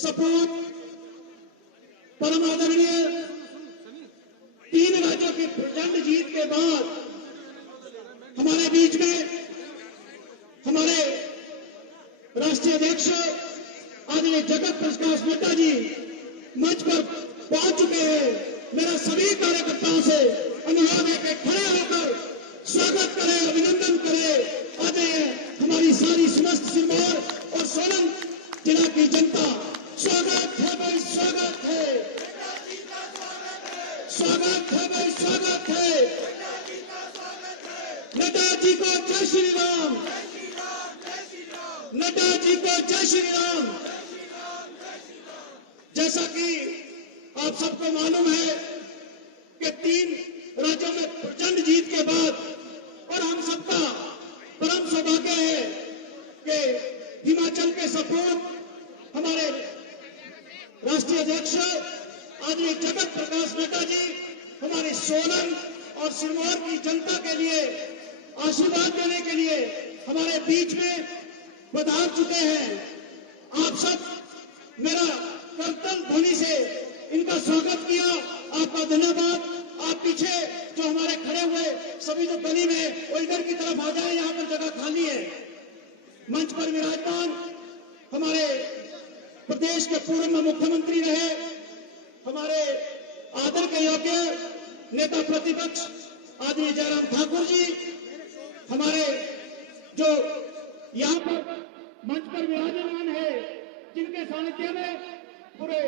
सपूत, परम आदरणीय 3 राज्यों की प्रचंड जीत के बाद हमारे बीच में हमारे राष्ट्रीय अध्यक्ष आदरणीय जगत प्रकाश नड्डा जी मंच पर पहुंच चुके हैं। मेरा सभी कार्यकर्ताओं से अनुरोध है कि खड़े होकर स्वागत करें, अभिनंदन करें। आज हमारी सारी समस्त सिरमौर और सोलन जिला की जनता, स्वागत है भाई, स्वागत है, स्वागत है भाई, स्वागत है। नड्डा जी को जय श्री राम, नड्डा जी को जय श्री राम। जैसा कि आप सबको मालूम है कि 3 राज्यों में प्रचंड जीत के बाद और हम सबका परम सौभाग्य है कि हिमाचल के सपूत हमारे राष्ट्रीय अध्यक्ष आदरणीय जगत प्रकाश नड्डा जी हमारे सोलन और सिरमौर की जनता के लिए आशीर्वाद देने के लिए हमारे बीच में पधार चुके हैं। आप सब मेरा करतल ध्वनि से इनका स्वागत किया, आपका धन्यवाद। आप पीछे जो हमारे खड़े हुए सभी जो गली में वो इधर की तरफ आ जाए, यहाँ पर जगह खाली है। मंच पर विराजमान हमारे प्रदेश के पूर्व मुख्यमंत्री रहे, हमारे आदर के योग्य नेता प्रतिपक्ष आदरणीय जयराम ठाकुर जी, हमारे जो यहाँ पर मंच पर विराजमान है, जिनके सानिध्य में पूरे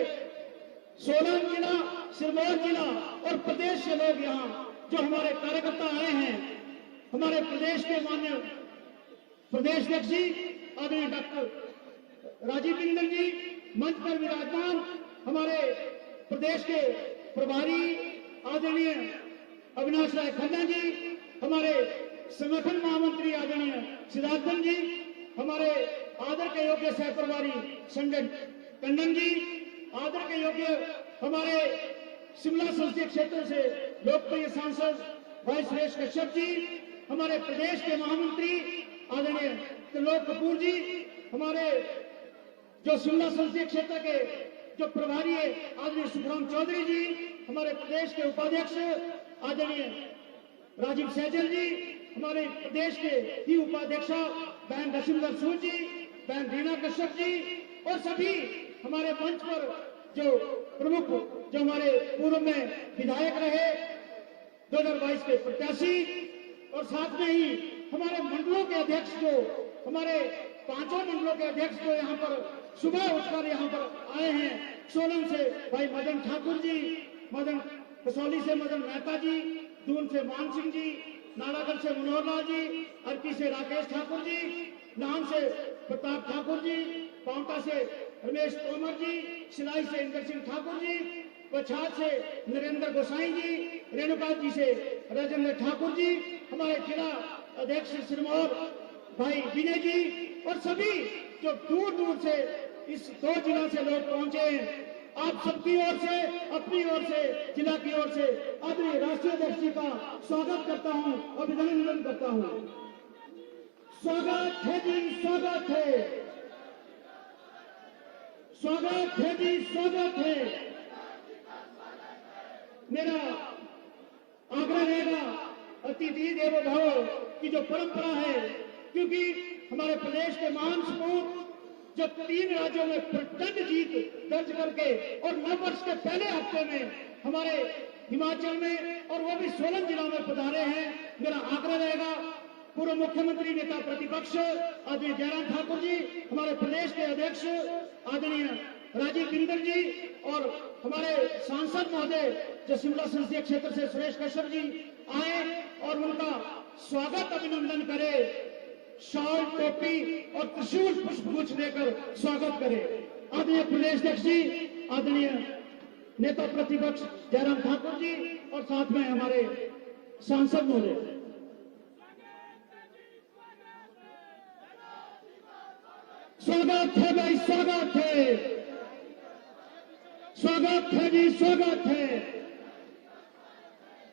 सोलन जिला, सिरमौर जिला और प्रदेश के लोग यहाँ जो हमारे कार्यकर्ता आए हैं, हमारे प्रदेश के माननीय प्रदेश अध्यक्ष जी आदरणीय डॉक्टर राजीव बिंदल जी मंच पर विराजमान, हमारे प्रदेश के प्रभारी आदरणीय अविनाश राय खन्ना जी, हमारे संगठन महामंत्री आदरणीय सिद्धार्थन जी, हमारे आदर के योग्य सह प्रभारी संजय टंडन जी, आदर के योग्य हमारे शिमला संसदीय क्षेत्र से लोकप्रिय सांसद भाई सुरेश कश्यप जी, हमारे प्रदेश के महामंत्री आदरणीय त्रिलोक कपूर जी, हमारे जो शिमला संसदीय क्षेत्र के जो प्रभारी है आदरणीय सुखराम चौधरी जी, हमारे प्रदेश के उपाध्यक्ष आदरणीय राजीव सहजल जी, हमारे प्रदेश के ही उपाध्यक्षा बहन रशिंदर सूद जी, बहन रीना कश्यप जी और सभी हमारे मंच पर जो प्रमुख जो हमारे पूर्व में विधायक रहे 2022 के प्रत्याशी और साथ में ही हमारे मंडलों के अध्यक्ष जो हमारे 5 मंडलों के अध्यक्ष जो यहाँ पर सुबह उठकर यहाँ पर आए हैं। सोलन से भाई मदन ठाकुर जी, मदन कसौली से मदन मेहता जी, दून से मान सिंह जी, नालागढ़ से मनोहर लाल जी, अर्की से राकेश ठाकुर जी, नान से प्रताप ठाकुर जी, पांवटा से रमेश तोमर जी, सिलाई से इंद्र सिंह ठाकुर जी, पछाड़ से नरेंद्र गोसाई जी, रेणुका जी से राजेंद्र ठाकुर जी, हमारे जिला अध्यक्ष सिरमौर भाई विनय जी और सभी जो दूर दूर से इस 2 जिला से लोग पहुंचे हैं। आप सबकी ओर से, अपनी ओर से, जिला की ओर से आदरणीय राष्ट्रीय अध्यक्ष जी का स्वागत करता हूं, अभिनंदन करता हूं। स्वागत है जी, स्वागत है, स्वागत है जी, स्वागत है। मेरा आग्रह रहेगा अतिथि देवो भव की जो परंपरा है, क्योंकि हमारे प्रदेश के महान सपूत जब 3 राज्यों में प्रचंड जीत दर्ज करके और नव वर्ष के पहले हफ्ते में हमारे हिमाचल में और वो भी सोलन जिला में पधारे हैं, मेरा आग्रह रहेगा पूर्व मुख्यमंत्री नेता प्रतिपक्ष आदरणीय जयराम ठाकुर जी, हमारे प्रदेश के अध्यक्ष आदरणीय राजीव बिंदल जी और हमारे सांसद महोदय जो शिमला संसदीय क्षेत्र से सुरेश कश्यप जी आए और उनका स्वागत अभिनंदन करे, शॉल, टोपी और त्रिशूल पुष्पगुच्छ देकर स्वागत करें। आदरणीय प्रदेश अध्यक्ष जी, आदरणीय नेता प्रतिपक्ष जयराम ठाकुर जी और साथ में हमारे सांसद महोदय। स्वागत है भाई, स्वागत है, स्वागत है जी, स्वागत है,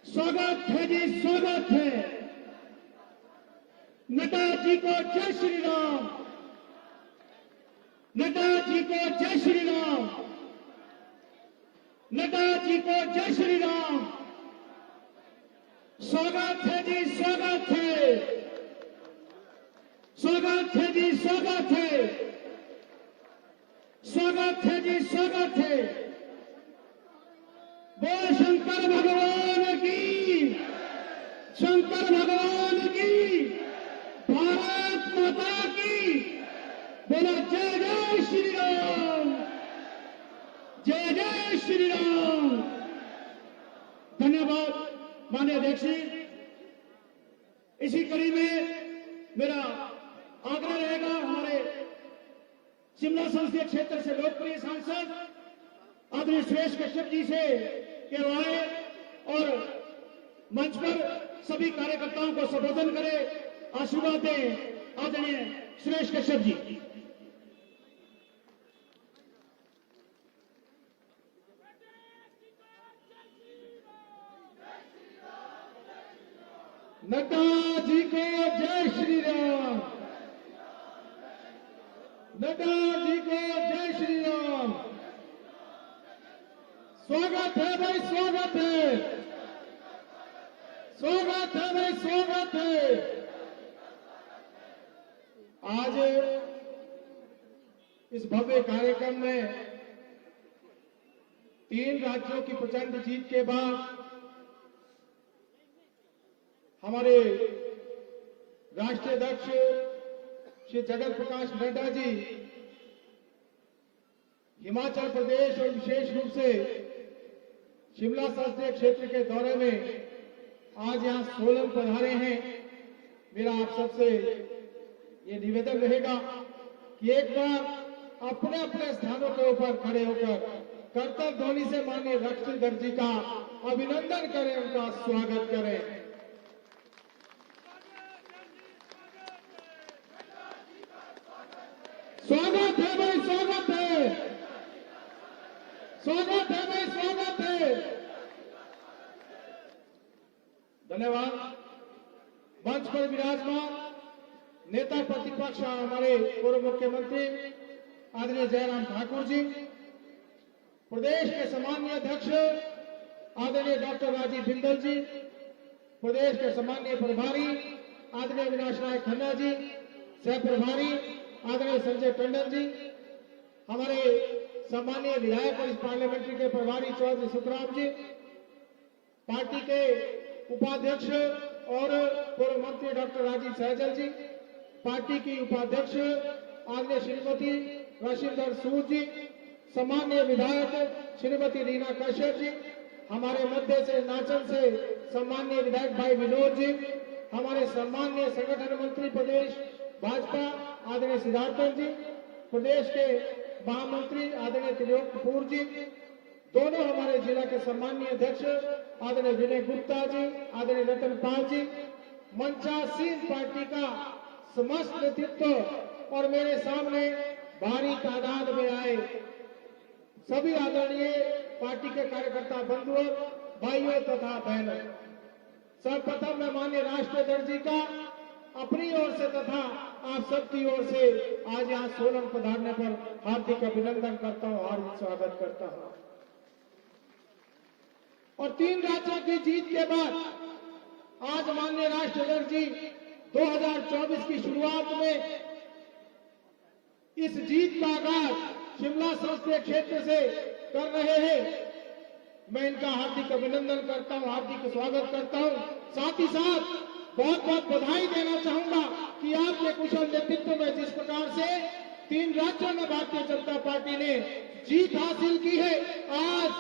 स्वागत है जी, स्वागत है। नड्डा जी को जय श्री राम, नड्डा जी को जय श्री राम। को जय श्री राम। स्वागत है जी, स्वागत है, स्वागत है जी, स्वागत है, स्वागत है जी, स्वागत है। बोल शंकर भगवान की, शंकर भगवान की, भारत माता की। बोला जय जय श्री राम, जय जय श्री राम। धन्यवाद माननीय अध्यक्ष जी। इसी कड़ी में मेरा आग्रह रहेगा हमारे शिमला संसदीय क्षेत्र से लोकप्रिय सांसद आदरणीय सुरेश कश्यप जी से कि वो आए और मंच पर सभी कार्यकर्ताओं को संबोधन करें, आशीर्वाद दें। आदरणीय सुरेश कश्यप जी। नड्डा जी को जय श्री राम, नड्डा जी को जय श्री राम। स्वागत है भाई, स्वागत है, स्वागत है भाई, स्वागत है। आज इस भव्य कार्यक्रम में 3 राज्यों की प्रचंड जीत के बाद हमारे राष्ट्रीय अध्यक्ष श्री जगत प्रकाश नड्डा जी हिमाचल प्रदेश और विशेष रूप से शिमला संसदीय क्षेत्र के दौरे में आज यहां सोलन पधारे हैं। मेरा आप सबसे ये निवेदन रहेगा कि एक बार अपने अपने स्थानों के ऊपर खड़े होकर कर्तव्य ध्वनि से माननीय राष्ट्रीय जी का अभिनंदन करें, उनका स्वागत करें। स्वागत है भाई, स्वागत है, स्वागत है भाई, स्वागत है। धन्यवाद। मंच पर विराजमान नेता प्रतिपक्ष हमारे पूर्व मुख्यमंत्री आदरणीय जयराम ठाकुर जी, प्रदेश के सम्मानीय अध्यक्ष आदरणीय डॉक्टर राजीव बिंदल जी, प्रदेश के सम्मानीय प्रभारी आदरणीय अविनाश राय खन्ना जी, सह प्रभारी आदरणीय संजय टंडन जी, हमारे सम्मानीय विधायक और इस पार्लियामेंट्री के प्रभारी चौधरी सुखराम जी, पार्टी के उपाध्यक्ष और पूर्व मंत्री डॉक्टर राजीव सहजल जी, पार्टी की उपाध्यक्ष आदरणीय श्रीमती रशिंदर सूद जी, सम्मानीय विधायक श्रीमती रीना कश्यप जी, हमारे मध्य से नाचन से सम्मानीय विधायक भाई विनोद जी, हमारे सम्मानीय संगठन मंत्री प्रदेश भाजपा आदरणीय सिद्धार्थन जी, प्रदेश के महामंत्री आदरणीय त्रिलोक कपूर जी, दोनों हमारे जिला के सम्मानीय अध्यक्ष आदरणीय विनय गुप्ता जी, आदरणीय रतन पाल जी, मंचासीन पार्टी का समस्त नेतृत्व और मेरे सामने भारी तादाद में आए सभी आदरणीय पार्टी के कार्यकर्ता बंधुओं, भाइयों तथा बहनों, सर्वप्रथम मैं माननीय राष्ट्रीय अध्यक्ष जी का अपनी ओर से तथा आप सबकी ओर से आज यहाँ सोलन पधारने पर हार्दिक अभिनंदन करता हूँ, हार्दिक स्वागत करता हूँ। और 3 राज्यों की जीत के बाद आज माननीय राष्ट्रीय अध्यक्ष जी 2024 की शुरुआत में इस जीत का आगाज शिमला संसदीय क्षेत्र से कर रहे हैं। मैं इनका हार्दिक अभिनंदन करता हूं, हार्दिक स्वागत करता हूं। साथ ही साथ बहुत बहुत बधाई देना चाहूंगा कि आपके कुशल नेतृत्व में जिस प्रकार से 3 राज्यों में भारतीय जनता पार्टी ने जीत हासिल की है, आज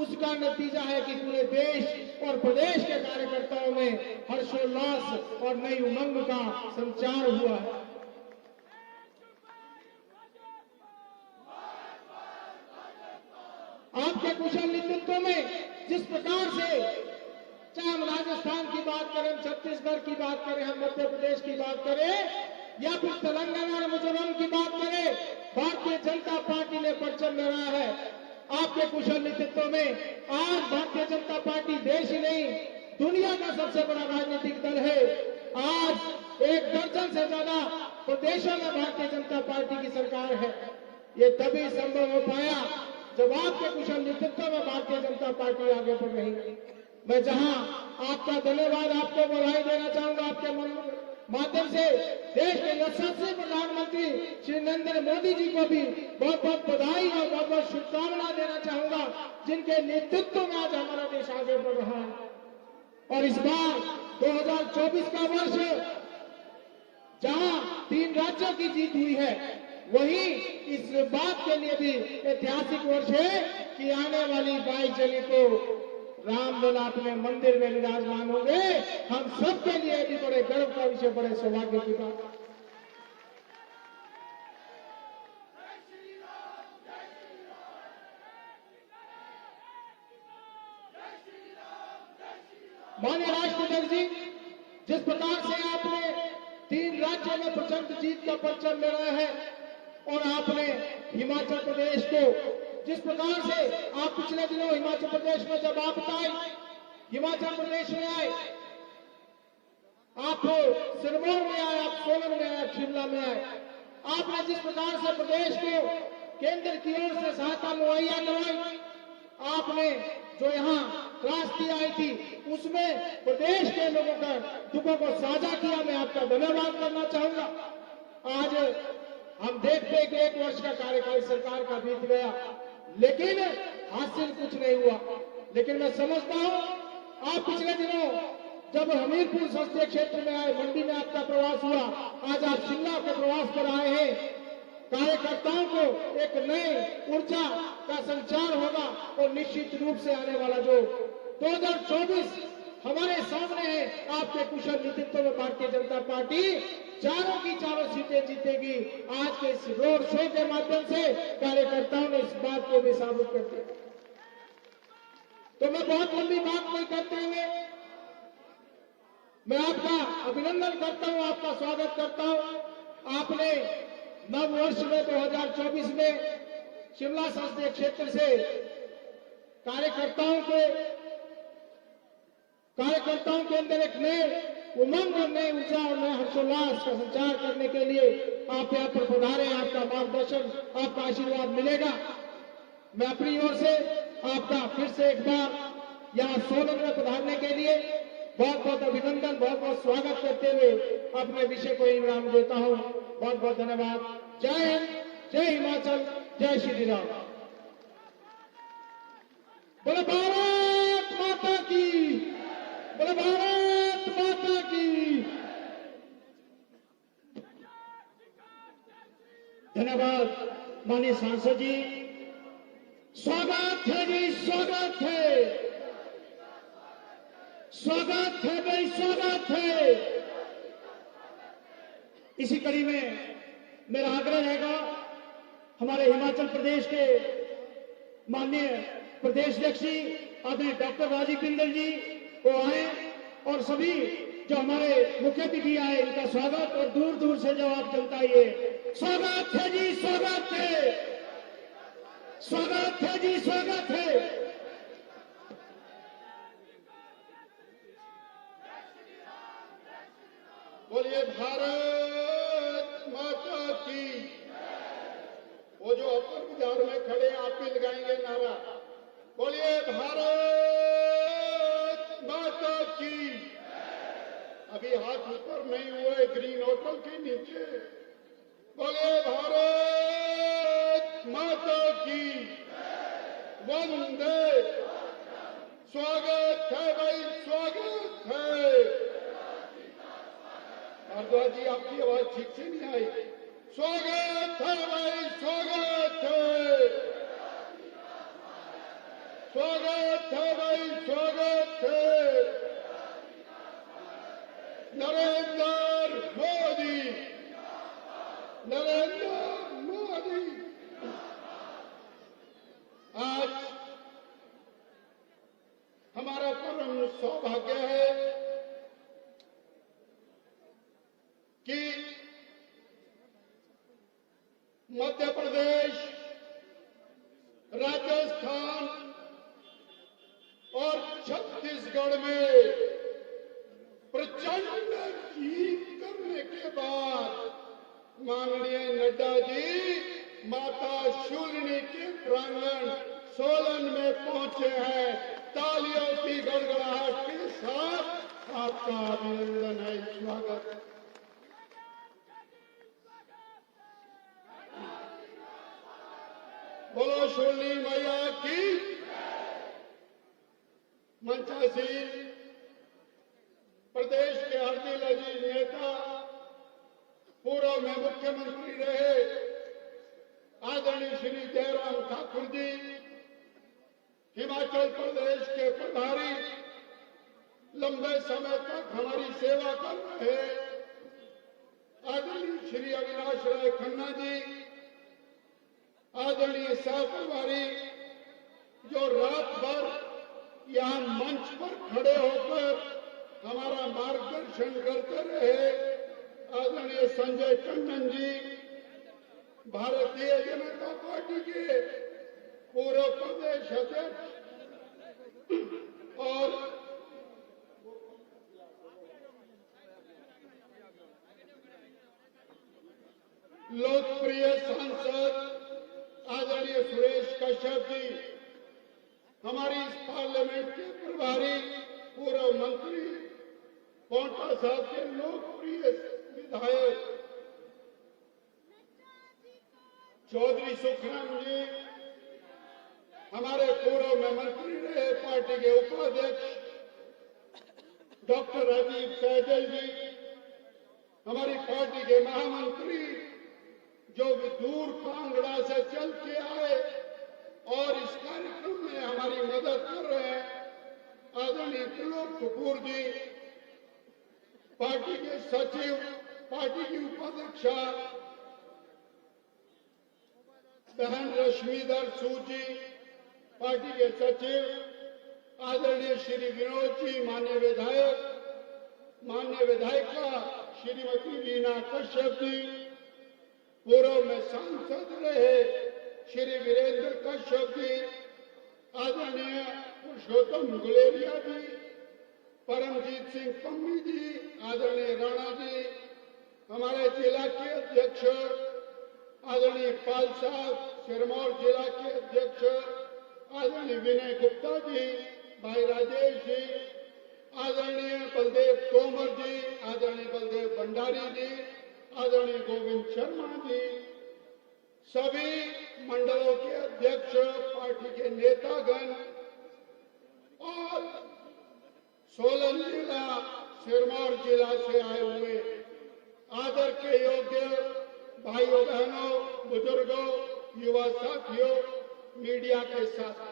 उसका नतीजा है कि पूरे देश और प्रदेश के कार्यकर्ताओं में हर्षोल्लास और नई उमंग का संचार हुआ है। आपके कुशल नेतृत्व में जिस प्रकार से चाहे हम राजस्थान की बात करें, छत्तीसगढ़ की बात करें, हम मध्य प्रदेश की बात करें या फिर तेलंगाना और मिजोरम की बात करें, भारतीय जनता पार्टी ने परचम लहराया है। आपके कुशल नेतृत्व में आज भारतीय जनता पार्टी देश ही नहीं दुनिया का सबसे बड़ा राजनीतिक दल है। आज 1 दर्जन से ज्यादा प्रदेशों में भारतीय जनता पार्टी की सरकार है। ये तभी संभव हो पाया जब आपके कुशल नेतृत्व में भारतीय जनता पार्टी आगे बढ़ रही है। मैं जहां आपका धन्यवाद, आपको बधाई देना चाहूंगा, आपके माध्यम से देश के यशस्वी प्रधानमंत्री श्री नरेंद्र मोदी जी को भी बहुत बहुत बधाई और बहुत बहुत शुभकामनाएं देना चाहूंगा, जिनके नेतृत्व में आज हमारा देश आगे बढ़ रहा है। और इस बार 2024 का वर्ष जहां 3 राज्यों की जीत हुई है, वहीं इस बात के लिए भी ऐतिहासिक वर्ष है कि आने वाली 22 जनवरी को रामलला अपने मंदिर में विराजमान होंगे। हम सबके लिए भी बड़े गर्व का विषय, बड़े सौभाग्य की बात। माननीय राष्ट्रपति जी, जिस प्रकार से आपने 3 राज्यों में प्रचंड जीत का परचम लहराया है और आपने हिमाचल प्रदेश को जिस प्रकार से आप पिछले दिनों हिमाचल प्रदेश में जब आप आए, हिमाचल प्रदेश में आए, आप सिरमौर में आए, आप सोलन में आए, आप शिमला में आए, आपने जिस प्रकार से प्रदेश को केंद्र की ओर से सहायता मुहैया करवाई, आपने जो यहाँ त्रासदी आई थी उसमें प्रदेश के लोगों का दुखों को साझा किया, मैं आपका धन्यवाद करना चाहूंगा। आज हम देखते हैं कि 1 वर्ष का कार्यकाल सरकार का बीत गया, लेकिन हासिल कुछ नहीं हुआ। लेकिन मैं समझता हूं, आप पिछले दिनों जब हमीरपुर संसदीय क्षेत्र में आए, मंडी में आपका प्रवास हुआ, आज आप शिमला के प्रवास पर आए हैं। कार्यकर्ताओं को एक नई ऊर्जा का संचार होगा और निश्चित रूप से आने वाला जो 2024 हमारे सामने है, आपके कुशल नेतृत्व में भारतीय जनता पार्टी चारों की चारों सीटें जीतेगी। आज के इस रोड शो के माध्यम से कार्यकर्ताओं ने इस बात को भी साबित कर दिया। तो मैं बहुत लंबी बात नहीं करते हुए मैं आपका अभिनंदन करता हूं, आपका स्वागत करता हूं। आपने नव वर्ष में 2024 में शिमला संसदीय क्षेत्र से कार्यकर्ताओं के अंदर एक नए उमंग और नई ऊर्जा और नए हर्षोल्लास का संचार करने के लिए आप यहाँ पर पधारे। आपका मार्गदर्शन, आपका आशीर्वाद मिलेगा। मैं अपनी ओर से आपका फिर से एक बार यहाँ सोलन में पधारने के लिए बहुत बहुत अभिनंदन, बहुत बहुत स्वागत करते हुए अपने विषय को इनाम देता हूँ। बहुत बहुत धन्यवाद। जय हिंद, जय हिमाचल, जय श्री राम। बोले भारत माता की, बोले भारत माता की। धन्यवाद माननीय सांसद जी। स्वागत है जी, स्वागत है, स्वागत है भाई, स्वागत है। इसी कड़ी में मेरा आग्रह रहेगा, हमारे हिमाचल प्रदेश के माननीय प्रदेश अध्यक्ष आदरणीय डॉक्टर राजीव बिंदल जी को आए और सभी जो हमारे मुख्य अतिथि आए, इनका स्वागत और दूर दूर से जो आप जनता आइए, स्वागत है जी, स्वागत है, स्वागत है जी, स्वागत है। बोलिए भारत माता की। वो जो अपर बाजार में खड़े आप भी लगाएंगे नारा, बोलिए भारत माता की। अभी हाथ ऊपर नहीं हुए ग्रीन होटल के नीचे, बोलिए भारत माता की। वंदे, स्वागत है भाई, स्वागत है। भारद्वाज जी, आपकी आवाज ठीक से नहीं आई। स्वागत है भाई, स्वागत है, स्वागत है भाई, स्वागत है। नरेंद्र मोदी, नरेंद्र मोदी। आज हमारा परम सौभाग्य है कि मध्य प्रदेश, राजस्थान और छत्तीसगढ़ में प्रचंड जीत करने के बाद माननीय नड्डा जी माता शूलिनी के प्रांगण सोलन में पहुंचे हैं। तालियों की गड़गड़ाहट के साथ आपका अभिनंदन है, स्वागत है। बोलो शूलिनी मैया की। मंचासीन प्रदेश के हरदिल अजीज नेता, पूर्व में मुख्यमंत्री रहे आदरणीय श्री जयराम ठाकुर जी, हिमाचल प्रदेश के प्रभारी, लंबे समय तक हमारी सेवा कर रहे आदरणीय श्री अविनाश राय खन्ना जी, आदरणीय सह प्रभारी जो रात भर यहाँ मंच पर खड़े होकर हमारा मार्गदर्शन करते रहे, आदरणीय संजय टंडन जी, भारतीय जनता पार्टी के पूर्व प्रदेश अध्यक्ष और लोकप्रिय सांसद आदरणीय सुरेश कश्यप जी, हमारी इस पार्लियामेंट के प्रभारी पूर्व मंत्री पोंटा साहब के लोकप्रिय विधायक चौधरी सुखराम जी, हमारे पूर्व में मंत्री रहे पार्टी के उपाध्यक्ष डॉक्टर राजीव सहजल जी, हमारी पार्टी के महामंत्री जो दूर कांगड़ा से चल के आए और इस कार्यक्रम में हमारी मदद कर रहे हैं, आदरणीय त्रिलोक कपूर जी, पार्टी के सचिव, पार्टी की उपाध्यक्षा बहन रश्मिधर सूद जी, पार्टी के सचिव आदरणीय श्री विनोद जी, माननीय विधायिका श्रीमती रीना कश्यप जी, पूर्व में सांसद रहे श्री वीरेंद्र कश्यप जी, आदरणीय पुरुषोत्तम गुलेरिया जी, परमजीत सिंह पम्मी जी, आदरणीय राणा जी, हमारे जिला के अध्यक्ष आदरणीय पाल साहब, सिरमौर जिला के अध्यक्ष आदरणीय विनय गुप्ता जी, भाई राजेश जी, आदरणीय बलदेव तोमर जी, आदरणीय बलदेव भंडारी जी, आदरणीय गोविंद शर्मा जी, सभी मंडलों के अध्यक्ष, पार्टी के नेतागण और सोलन जिला, सिरमौर जिला से आए हुए आदर के योग्य भाइयों बहनों, बुजुर्गों, युवा साथियों, मीडिया के साथ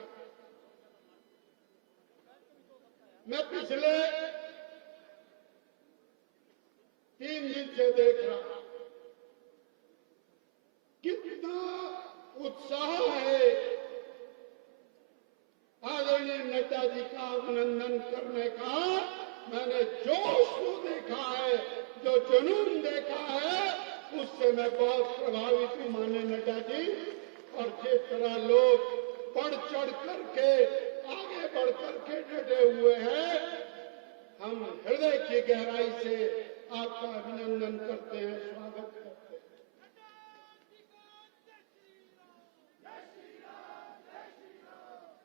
मैं पिछले 3 दिन से देख रहा हूं कितना उत्साह है आदरणीय नड्डा जी का अभिनंदन करने का। मैंने जोश जो देखा है, जो जुनून देखा है, उससे मैं बहुत प्रभावित हूं माननीय नड्डा जी। और जिस तरह लोग बढ़ चढ़ करके आगे बढ़ करके डटे हुए हैं, हम हृदय की गहराई से आपका अभिनंदन करते हैं, स्वागत करते हैं।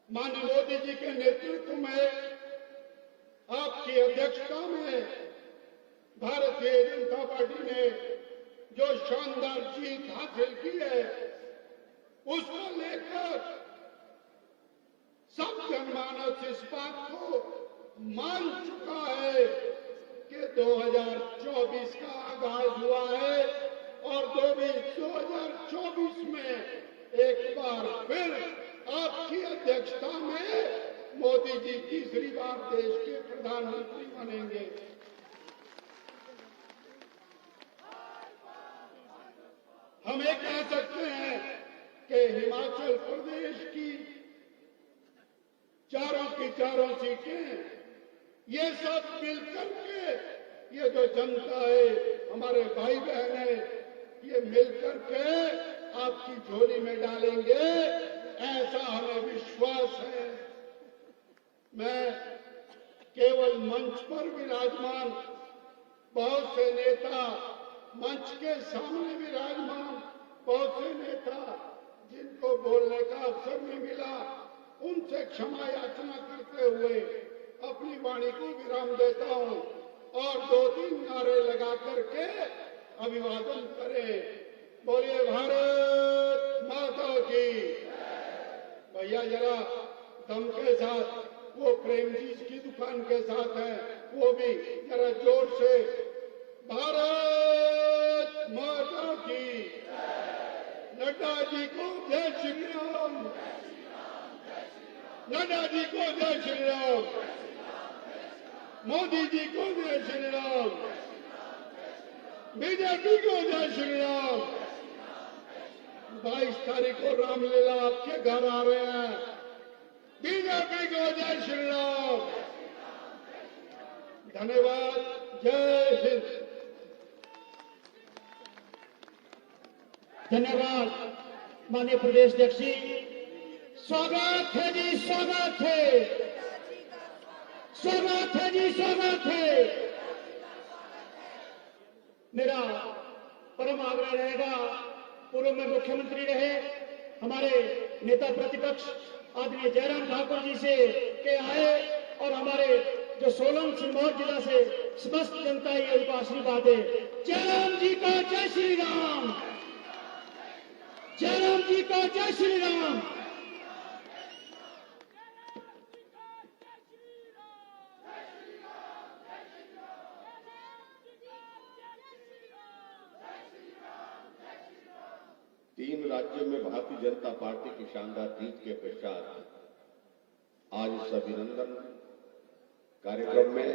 माननीय मोदी जी के नेतृत्व में, आपकी अध्यक्षता में भारतीय जनता पार्टी ने जो शानदार जीत हासिल की है, उसको लेकर सब जनमानस इस बात को मान चुका है कि 2024 का आगाज हुआ है और 2024 में एक बार फिर आपकी अध्यक्षता में मोदी जी तीसरी बार देश के प्रधानमंत्री बनेंगे। हम ये कह सकते हैं कि हिमाचल प्रदेश की चारों सीटें, ये सब मिलकर के, ये जो जनता है, हमारे भाई बहन है, ये मिलकर के आपकी झोली में डालेंगे, ऐसा हमें विश्वास है। मैं केवल मंच पर विराजमान बहुत से नेता, मंच के सामने विराजमान बहुत से नेता जिनको बोलने का अवसर नहीं मिला, क्षमा याचना करते हुए अपनी वाणी को विराम देता हूं और 2-3 नारे लगा करके अभिवादन करें। बोलिए भारत माता की। भैया जरा दम के साथ, वो प्रेम जी की दुकान के साथ है, वो भी जरा जोर से भारत माता की। नड्डा जी को जय श्री राम। नड्डा जी को जय श्री राम। मोदी जी को जय श्री राम। बीजेपी को जय श्री राम। 22 तारीख को रामलीला आपके घर आ रहे हैं। बीजेपी को जय श्री राम। धन्यवाद। जय हिंद। धन्यवाद माननीय प्रदेश अध्यक्ष जी। स्वागत है जी, स्वागत है, स्वागत है जी, स्वागत है। मेरा परम आग्रह रहेगा, पूर्व में मुख्यमंत्री रहे हमारे नेता प्रतिपक्ष आदरणीय जयराम ठाकुर जी से के आए और हमारे जो सोलन सिरमौर जिला से समस्त जनता ही उनको आशीर्वाद दे। जयराम जी को जय श्री राम। जयराम जी को जय श्री राम। तीन राज्यों में भारतीय जनता पार्टी की शानदार जीत के पश्चात आज इस अभिनंदन कार्यक्रम में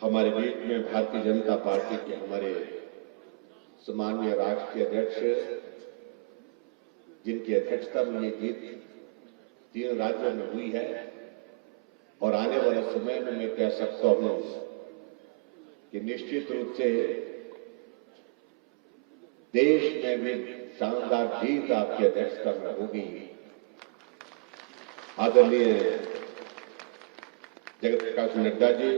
हमारे बीच में भारतीय जनता पार्टी के हमारे सम्माननीय राष्ट्रीय अध्यक्ष, जिनकी अध्यक्षता में ये जीत 3 राज्यों में हुई है और आने वाले समय में मैं कह सकता हूं कि निश्चित रूप से देश में भी शानदार जीत आपकी अध्यक्षता में होगी। आदरणीय जगत प्रकाश नड्डा जी,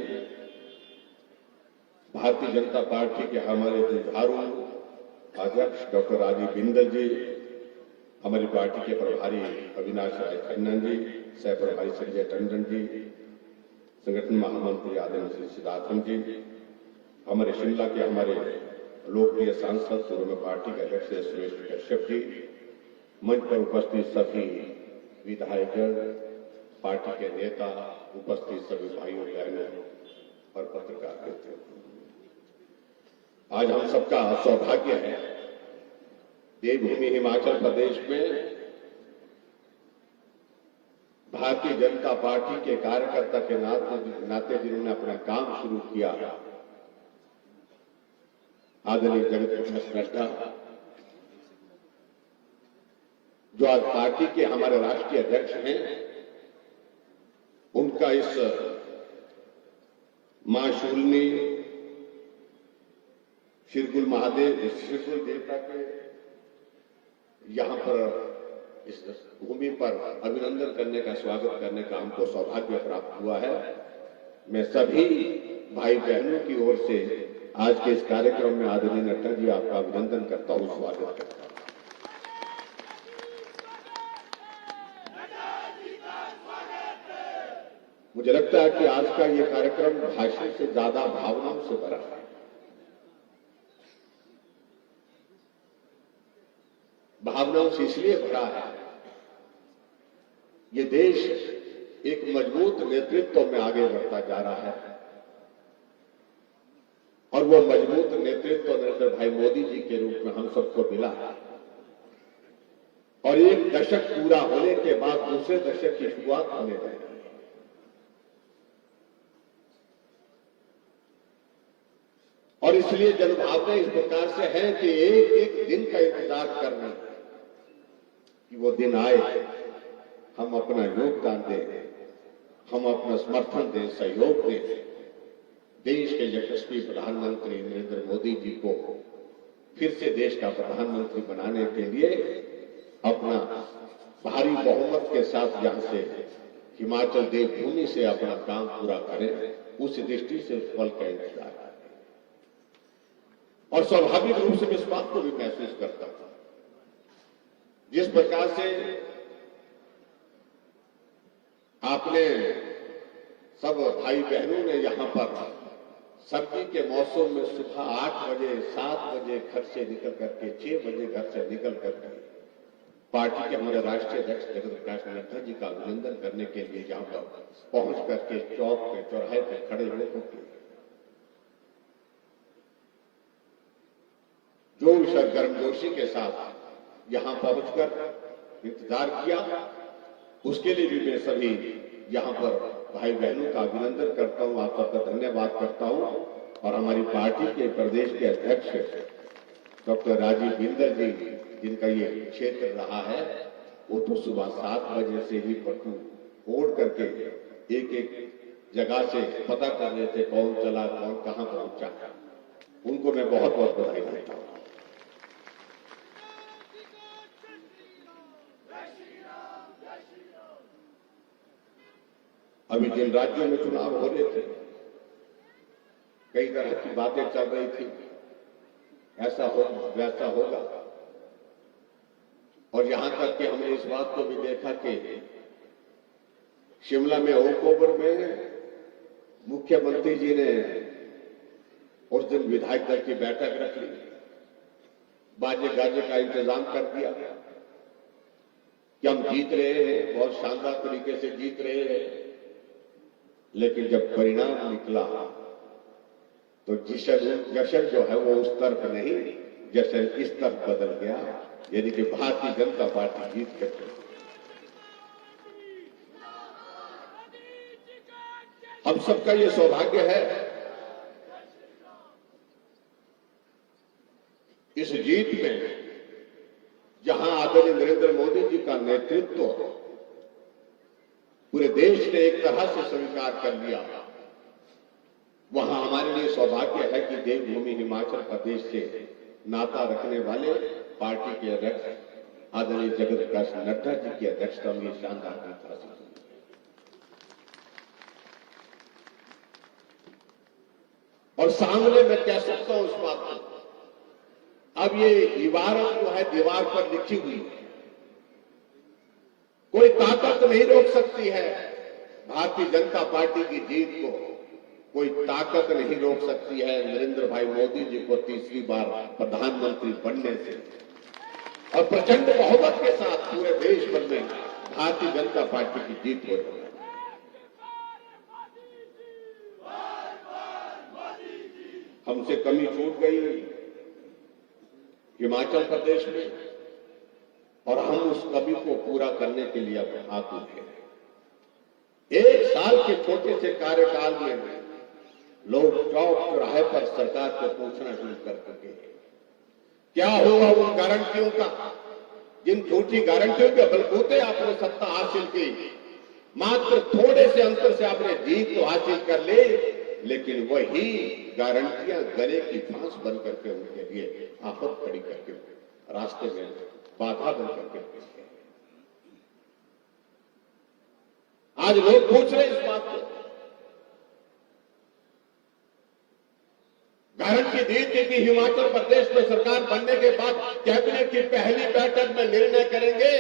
भारतीय जनता पार्टी के हमारे जुझारू अध्यक्ष डॉक्टर राजीव बिंदल जी, हमारी पार्टी के प्रभारी अविनाश राय खन्ना जी, सह प्रभारी संजय टंडन जी, संगठन महामंत्री आदरणीय श्री सिद्धार्थन जी, हमारे शिमला के हमारे लोकप्रिय सांसद पूर्व में पार्टी के अध्यक्ष सुरेश कश्यप जी, मंच पर उपस्थित सभी विधायकगण, पार्टी के नेता, उपस्थित सभी भाइयों बहनों और पत्रकार मित्र, आज हम सबका सौभाग्य है देवभूमि हिमाचल प्रदेश में भारतीय जनता पार्टी के कार्यकर्ता के नाते जिन्होंने अपना काम शुरू किया, आदरणीय जगत प्रकाश नड्डा, जो आज पार्टी के हमारे राष्ट्रीय अध्यक्ष हैं, उनका इस मां शूलिनी शिरकुल महादेव, शिरकुल देवता के यहां पर इस भूमि पर अभिनंदन करने का, स्वागत करने का हमको सौभाग्य प्राप्त हुआ है। मैं सभी भाई बहनों की ओर से आज के इस कार्यक्रम में आदरणीय नड्डा जी आपका अभिनंदन करता हूं, स्वागत करता हूं। मुझे लगता है कि आज का ये कार्यक्रम भाषण से ज्यादा भावनाओं से भरा है। भावनाओं से इसलिए भरा है, ये देश एक मजबूत नेतृत्व में आगे बढ़ता जा रहा है और वो मजबूत नेतृत्व नरेंद्र भाई मोदी जी के रूप में हम सबको मिला है और एक दशक पूरा होने के बाद दूसरे दशक की शुरुआत होने जा रही है। और इसलिए जनभावना इस प्रकार से है कि एक एक दिन का इंतजार करना कि वो दिन आए, हम अपना योगदान दें, हम अपना समर्थन दें, सहयोग दें, देश के यशस्वी प्रधानमंत्री नरेंद्र मोदी जी को फिर से देश का प्रधानमंत्री बनाने के लिए अपना भारी बहुमत के साथ यहां से हिमाचल देवभूमि से अपना काम पूरा करें, उस दृष्टि से फल का इंतजार है। और स्वाभाविक रूप से इस बात को भी महसूस करता था, जिस प्रकार से आपने सब भाई बहनों ने यहाँ पर सर्दी के मौसम में सुबह 8 बजे 7 बजे घर से निकल करके 6 बजे घर से निकल करके पार्टी के हमारे राष्ट्रीय अध्यक्ष जगत प्रकाश नड्डा जी का अभिनंदन करने के लिए यहाँ पर पहुंच करके चौक पे चौराहे पे खड़े होकर जोश और गर्मजोशी के साथ यहाँ पहुंचकर इंतजार किया, उसके लिए भी मैं सभी यहाँ पर भाई बहनों का अभिनंदन करता हूँ, आप सबका धन्यवाद करता हूँ। और हमारी पार्टी के प्रदेश के अध्यक्ष डॉक्टर राजीव बिंदल जी, जिनका ये क्षेत्र रहा है, वो तो सुबह 7 बजे से ही पट्टू ओढ़ करके एक एक जगह से पता कर रहे थे कौन चला कौन कहां पहुंचा। उनको मैं बहुत बहुत बधाई देता हूं। अभी जिन राज्यों में चुनाव हो रहे थे, कई तरह की बातें चल रही थी, ऐसा होगा वैसा होगा, और यहां तक कि हमने इस बात को भी देखा कि शिमला में ओक-ओवर में मुख्यमंत्री जी ने उस दिन विधायक दल की बैठक रख ली, बाजे गाजे का इंतजाम कर दिया कि हम जीत रहे हैं, बहुत शानदार तरीके से जीत रहे हैं। लेकिन जब परिणाम निकला तो जश्न जो है वो उस तरफ नहीं, जश्न इस तरफ बदल गया, यानी कि भारतीय जनता पार्टी जीत गई। हम सबका ये सौभाग्य है इस जीत में, जहां आदरणीय नरेंद्र मोदी जी का नेतृत्व पूरे देश ने एक तरह से स्वीकार कर लिया, वहां हमारे लिए सौभाग्य है कि देवभूमि हिमाचल प्रदेश से नाता रखने वाले पार्टी के अध्यक्ष आदरणीय जगत प्रकाश नड्डा जी की अध्यक्षता में शानदार जीत हासिल हुई। और सामने मैं कह सकता हूं इस बात को, अब ये इबारत जो है दीवार पर लिखी हुई है, कोई ताकत नहीं रोक सकती है भारतीय जनता पार्टी की जीत को, कोई ताकत नहीं रोक सकती है नरेंद्र भाई मोदी जी को तीसरी बार प्रधानमंत्री बनने से। और प्रचंड बहुमत के साथ पूरे देश भर में भारतीय जनता पार्टी की जीत हो रही है। हमसे कमी छूट गई हिमाचल प्रदेश में, और हम उस कमी को पूरा करने के लिए अब हाथ उठे। 1 साल के छोटे से कार्यकाल में लोग चौक चौराहे पर सरकार को पूछना शुरू कर चुके हैं, क्या हुआ उन गारंटियों का, जिन झूठी गारंटियों के बलबूते आपने सत्ता हासिल की। मात्र थोड़े से अंतर से आपने जीत तो हासिल कर ली, लेकिन वही गारंटियां गले की फांस बन करके उनके लिए आफत खड़ी करके रास्ते में बाधा बन करके आज लोग पूछ रहे इस बात को। गारंटी दी थी कि हिमाचल प्रदेश में सरकार बनने के बाद कैबिनेट की पहली बैठक में निर्णय करेंगे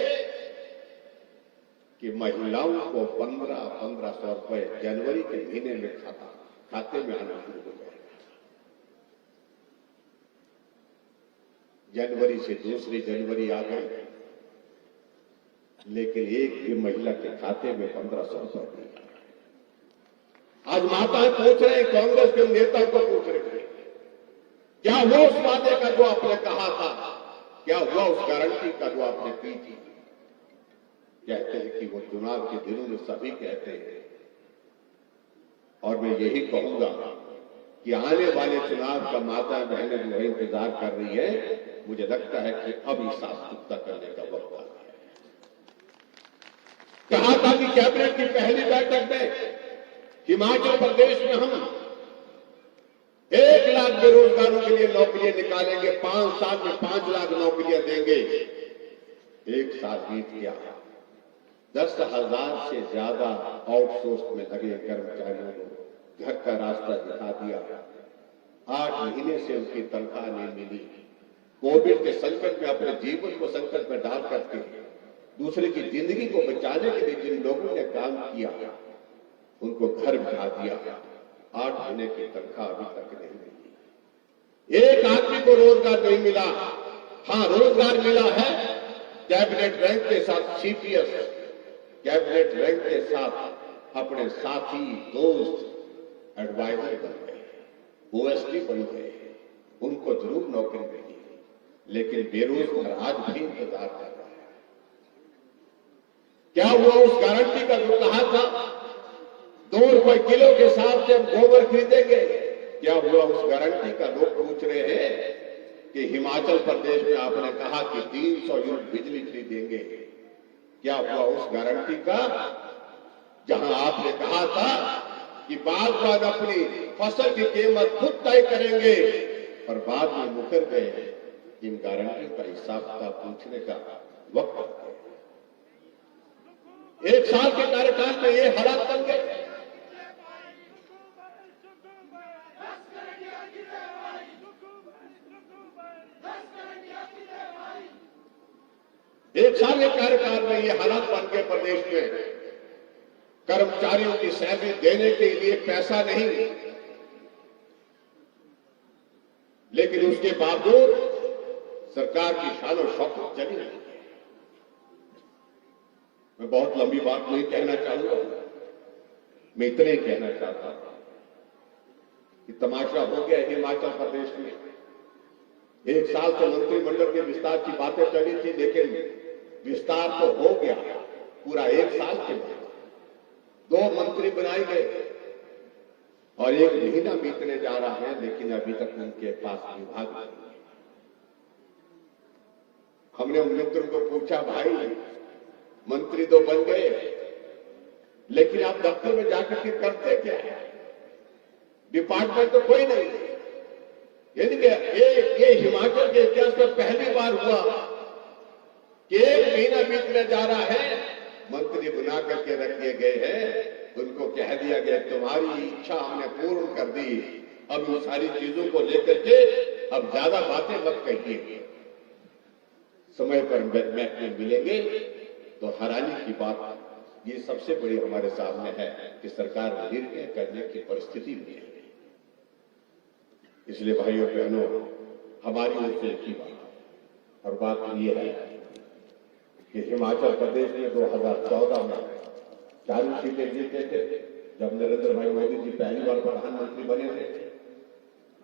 कि महिलाओं को 1500 रुपए जनवरी के महीने में खाते में आना शुरू हो जाएगा। जनवरी से दूसरी जनवरी आ गई, लेकिन एक भी महिला के खाते में 1500 रुपए नहीं। आज माताएं पूछ रहे हैं, कांग्रेस के नेताओं को पूछ रहे हैं, क्या हुआ उस वादे का जो आपने कहा था, क्या हुआ उस गारंटी का जो आपने की थी। कहते हैं कि वो चुनाव के दिनों में सभी कहते हैं, और मैं यही कहूंगा कि आने वाले चुनाव का माता बहनें जो है इंतजार कर रही है, मुझे लगता है कि अब ये साफ करने का वक्त आ गया है। कहा था कि कैबिनेट की पहली बैठक में हिमाचल प्रदेश में हम 1 लाख बेरोजगारों के लिए नौकरियां निकालेंगे, 5 साल में 5 लाख नौकरियां देंगे। 1 साल बीत गया, 10,000 से ज्यादा आउटसोर्स में लगे कर्मचारियों को घर का रास्ता दिखा दिया। 8 महीने से उनकी तनख्वाह नहीं मिली। कोविड के संकट में अपने जीवन को संकट में डाल करके दूसरे की जिंदगी को बचाने के लिए जिन लोगों ने काम किया, उनको घर बिठा दिया। 8 महीने की तनख्वाह अभी तक नहीं मिली। एक आदमी को रोजगार नहीं मिला। हाँ, रोजगार मिला है कैबिनेट रैंक के साथ, सीपीएस कैबिनेट रैंक के साथ अपने साथी, दोस्त, एडवाइजर बन गए, ओएसडी बन गए, उनको जरूर नौकरी मिली, लेकिन बेरोजगार आज भी इंतजार कर रहा है। क्या हुआ उस गारंटी का जो कहा था 2 रुपए किलो के हिसाब से हम गोबर खरीदेंगे? क्या हुआ उस गारंटी का? लोग पूछ रहे हैं कि हिमाचल प्रदेश में आपने कहा कि 300 यूनिट बिजली खरीदेंगे। क्या हुआ उस गारंटी का? जहां आपने कहा था कि बागबान अपनी फसल की कीमत खुद तय करेंगे, पर बाद में मुकर गए। इन गारंटियों का हिसाब किताब पूछने का वक्त आ गया। 1 साल के कार्यकाल में ये हालात बन गए। एक साल के कार्यकाल में ये हालात बन गए प्रदेश में। कर्मचारियों की सैलरी देने के लिए पैसा नहीं, लेकिन उसके बावजूद सरकार की शान और शौकत चली रही है। मैं बहुत लंबी बात नहीं कहना चाहूंगा, मैं इतना ही कहना चाहता हूं कि तमाशा हो गया हिमाचल प्रदेश में। 1 साल से मंत्रिमंडल के विस्तार की बातें चली थी, लेकिन विस्तार तो हो गया पूरा 1 साल के बाद। 2 मंत्री बनाए गए और 1 महीना बीतने जा रहा है, लेकिन अभी तक उनके पास विभाग नहीं है। हमने उन मित्रों को पूछा, भाई मंत्री तो बन गए, लेकिन आप दफ्तर में जाकर के करते क्या है? डिपार्टमेंट तो कोई नहीं। यानी कि ये हिमाचल के इतिहास में पहली बार हुआ कि 1 महीना बीतने जा रहा है, मंत्री बना करके रख दिए गए हैं। उनको कह दिया गया तुम्हारी इच्छा हमने पूर्ण कर दी, अब इन सारी चीजों को लेकर के अब ज्यादा बातें मत कहिए। समय पर महकमे मिलेंगे तो हैरानी की बात ये सबसे बड़ी हमारे सामने है कि सरकार निर्णय करने की परिस्थिति में है। इसलिए भाइयों बहनों, हमारी ओर से की बात और बात ये है कि हिमाचल प्रदेश में 2014 में 4 सीटें जीते थे जब नरेंद्र भाई मोदी जी पहली बार प्रधानमंत्री बने थे,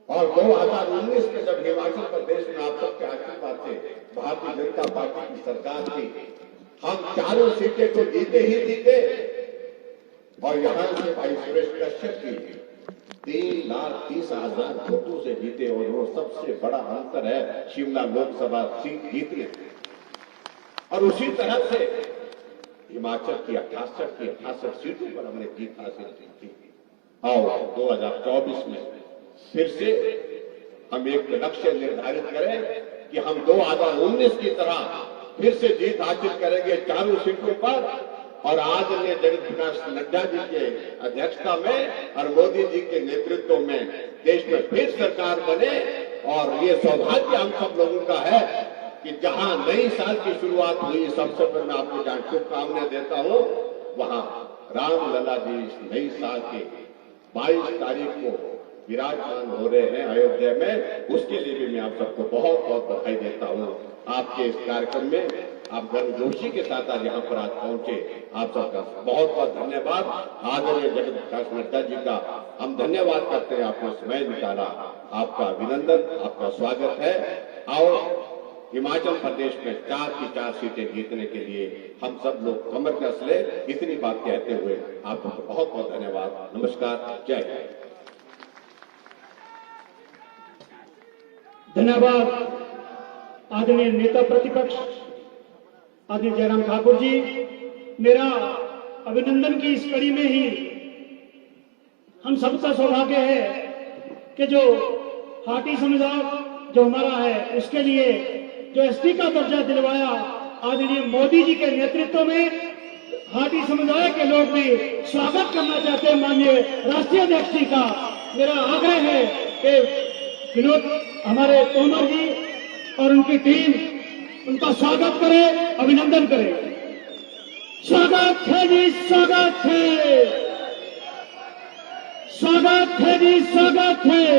और 2019 में जब हिमाचल प्रदेश में आप सबके आशीर्वाद से भारतीय जनता पार्टी की सरकार थी, हम 4 सीटें तो जीते ही जीते, और यहां से भाई सुरेश कश्यप जी 3,30,000 वोटों से जीते, और वो सबसे बड़ा अंतर है शिमला लोकसभा सीट जीतने। और उसी तरह से हिमाचल की 68 सीटों पर हमने जीत हासिल की थी। आओ 2024 में फिर से हम एक लक्ष्य निर्धारित करें कि हम 2019 की तरह फिर से जीत हासिल करेंगे 4 सीटों पर, और आदरणीय जगत प्रकाश नड्डा जी के अध्यक्षता में और मोदी जी के नेतृत्व में देश में फिर सरकार बने। और ये सौभाग्य हम सब लोगों का है कि जहां नई साल की शुरुआत हुई, सबसे पहले मैं आपको जहां शुभकामनाएं देता हूं, वहां रामलला जी इस नई साल के 22 तारीख को विराजमान हो रहे हैं अयोध्या में। उसके लिए भी मैं आप सबको बहुत बहुत बधाई देता हूं। आपके इस कार्यक्रम में आप गर्मजोशी के साथ आज यहाँ पर आज पहुंचे, आप सबका बहुत बहुत धन्यवाद। आदरणीय जगत प्रकाश नड्डा जी का हम धन्यवाद करते हैं, आपने समय निकाला, आपका अभिनंदन, आपका स्वागत है। और हिमाचल प्रदेश में 4 की 4 सीटें जीतने के लिए हम सब लोग कमर कस ले। इतनी बात कहते हुए आपको बहुत बहुत धन्यवाद। नमस्कार, जय हिंद। धन्यवाद आदरणीय नेता प्रतिपक्ष आदरणीय जयराम ठाकुर जी। मेरा अभिनंदन की इस कड़ी में ही हम सबका सौभाग्य है कि जो हाटी समुदाय जो हमारा है, उसके लिए जो एसटी का दर्जा दिलवाया आदरणीय मोदी जी के नेतृत्व में, हाटी समुदाय के लोग भी स्वागत करना चाहते हैं माननीय राष्ट्रीय अध्यक्ष जी का। मेरा आग्रह है कि विनोद हमारे तोमर जी और उनकी टीम उनका स्वागत करे, अभिनंदन करे। स्वागत है जी, स्वागत है। स्वागत है जी, स्वागत है,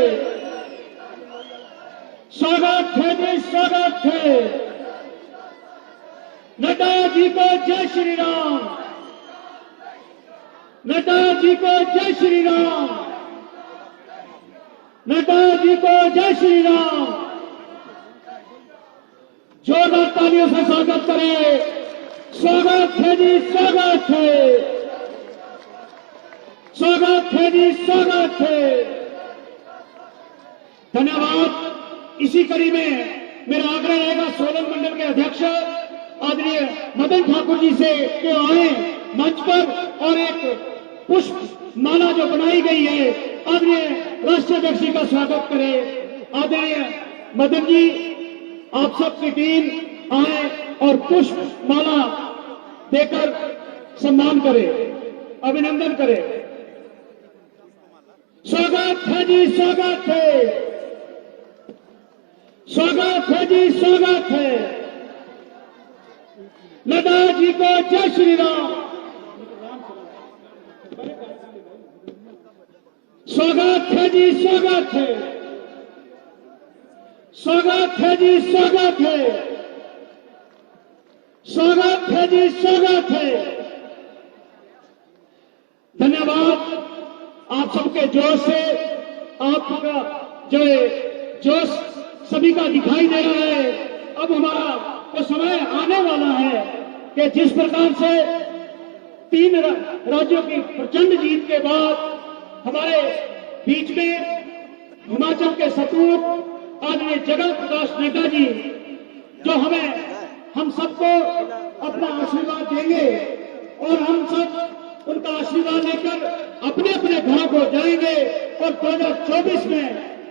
स्वागत है जी, स्वागत है। नड्डा जी को जय श्री राम, नड्डा जी को जय श्री राम, नड्डा जी को जय श्री राम। जोरदार तालियों से स्वागत करें। स्वागत है जी, स्वागत है, स्वागत है जी, स्वागत है। धन्यवाद। इसी कड़ी में मेरा आग्रह रहेगा सोलन मंडल के अध्यक्ष आदरणीय मदन ठाकुर जी से कि आए मंच पर और एक पुष्प माला जो बनाई गई है आदरणीय राष्ट्रीय अध्यक्ष जी का स्वागत करें। आदरणीय मदन जी, आप सबकी टीम आए और पुष्प माला देकर सम्मान करे, अभिनंदन करे। स्वागत है जी, स्वागत है, स्वागत है जी, स्वागत है। नड्डा जी को जय श्री राम। स्वागत है जी, स्वागत है, स्वागत है जी, स्वागत है, स्वागत है जी, स्वागत है। धन्यवाद। आप सबके जोश से आपका जो जोश सभी का दिखाई दे रहा है। अब हमारा तो समय आने वाला है कि जिस प्रकार से 3 राज्यों की प्रचंड जीत के बाद हमारे बीच में हिमाचल के सपूत आदरणीय जगत प्रकाश नड्डा जी जो हम सबको अपना आशीर्वाद देंगे और हम सब उनका आशीर्वाद लेकर अपने अपने घरों को जाएंगे और 2024 में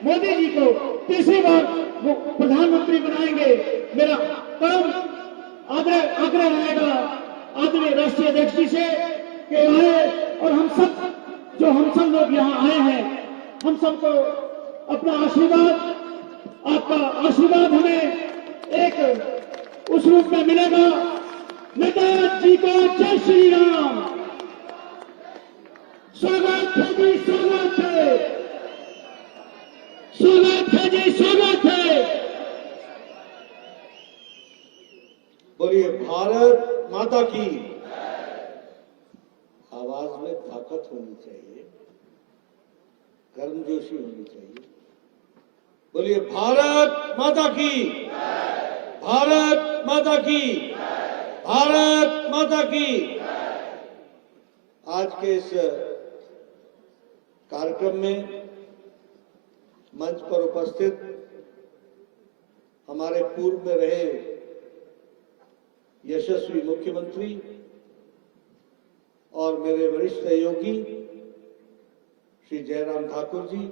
मोदी जी को तीसरी बार वो प्रधानमंत्री बनाएंगे। मेरा परम आग्रह रहेगा आदरणीय राष्ट्रीय अध्यक्ष जी से कि आए और हम सब लोग यहाँ आए हैं, हम सबको अपना आशीर्वाद, आपका आशीर्वाद हमें एक उस रूप में मिलेगा। नड्डा जी को जय श्री राम। स्वागत है जी, स्वागत है, स्वागत है जी, स्वागत है। बोलिए भारत माता की। आवाज में ताकत होनी चाहिए, गर्मजोशी होनी चाहिए। बोलिए भारत माता की, भारत माता की, भारत माता की। आज के इस कार्यक्रम में मंच पर उपस्थित हमारे पूर्व में रहे यशस्वी मुख्यमंत्री और मेरे वरिष्ठ सहयोगी श्री जयराम ठाकुर जी,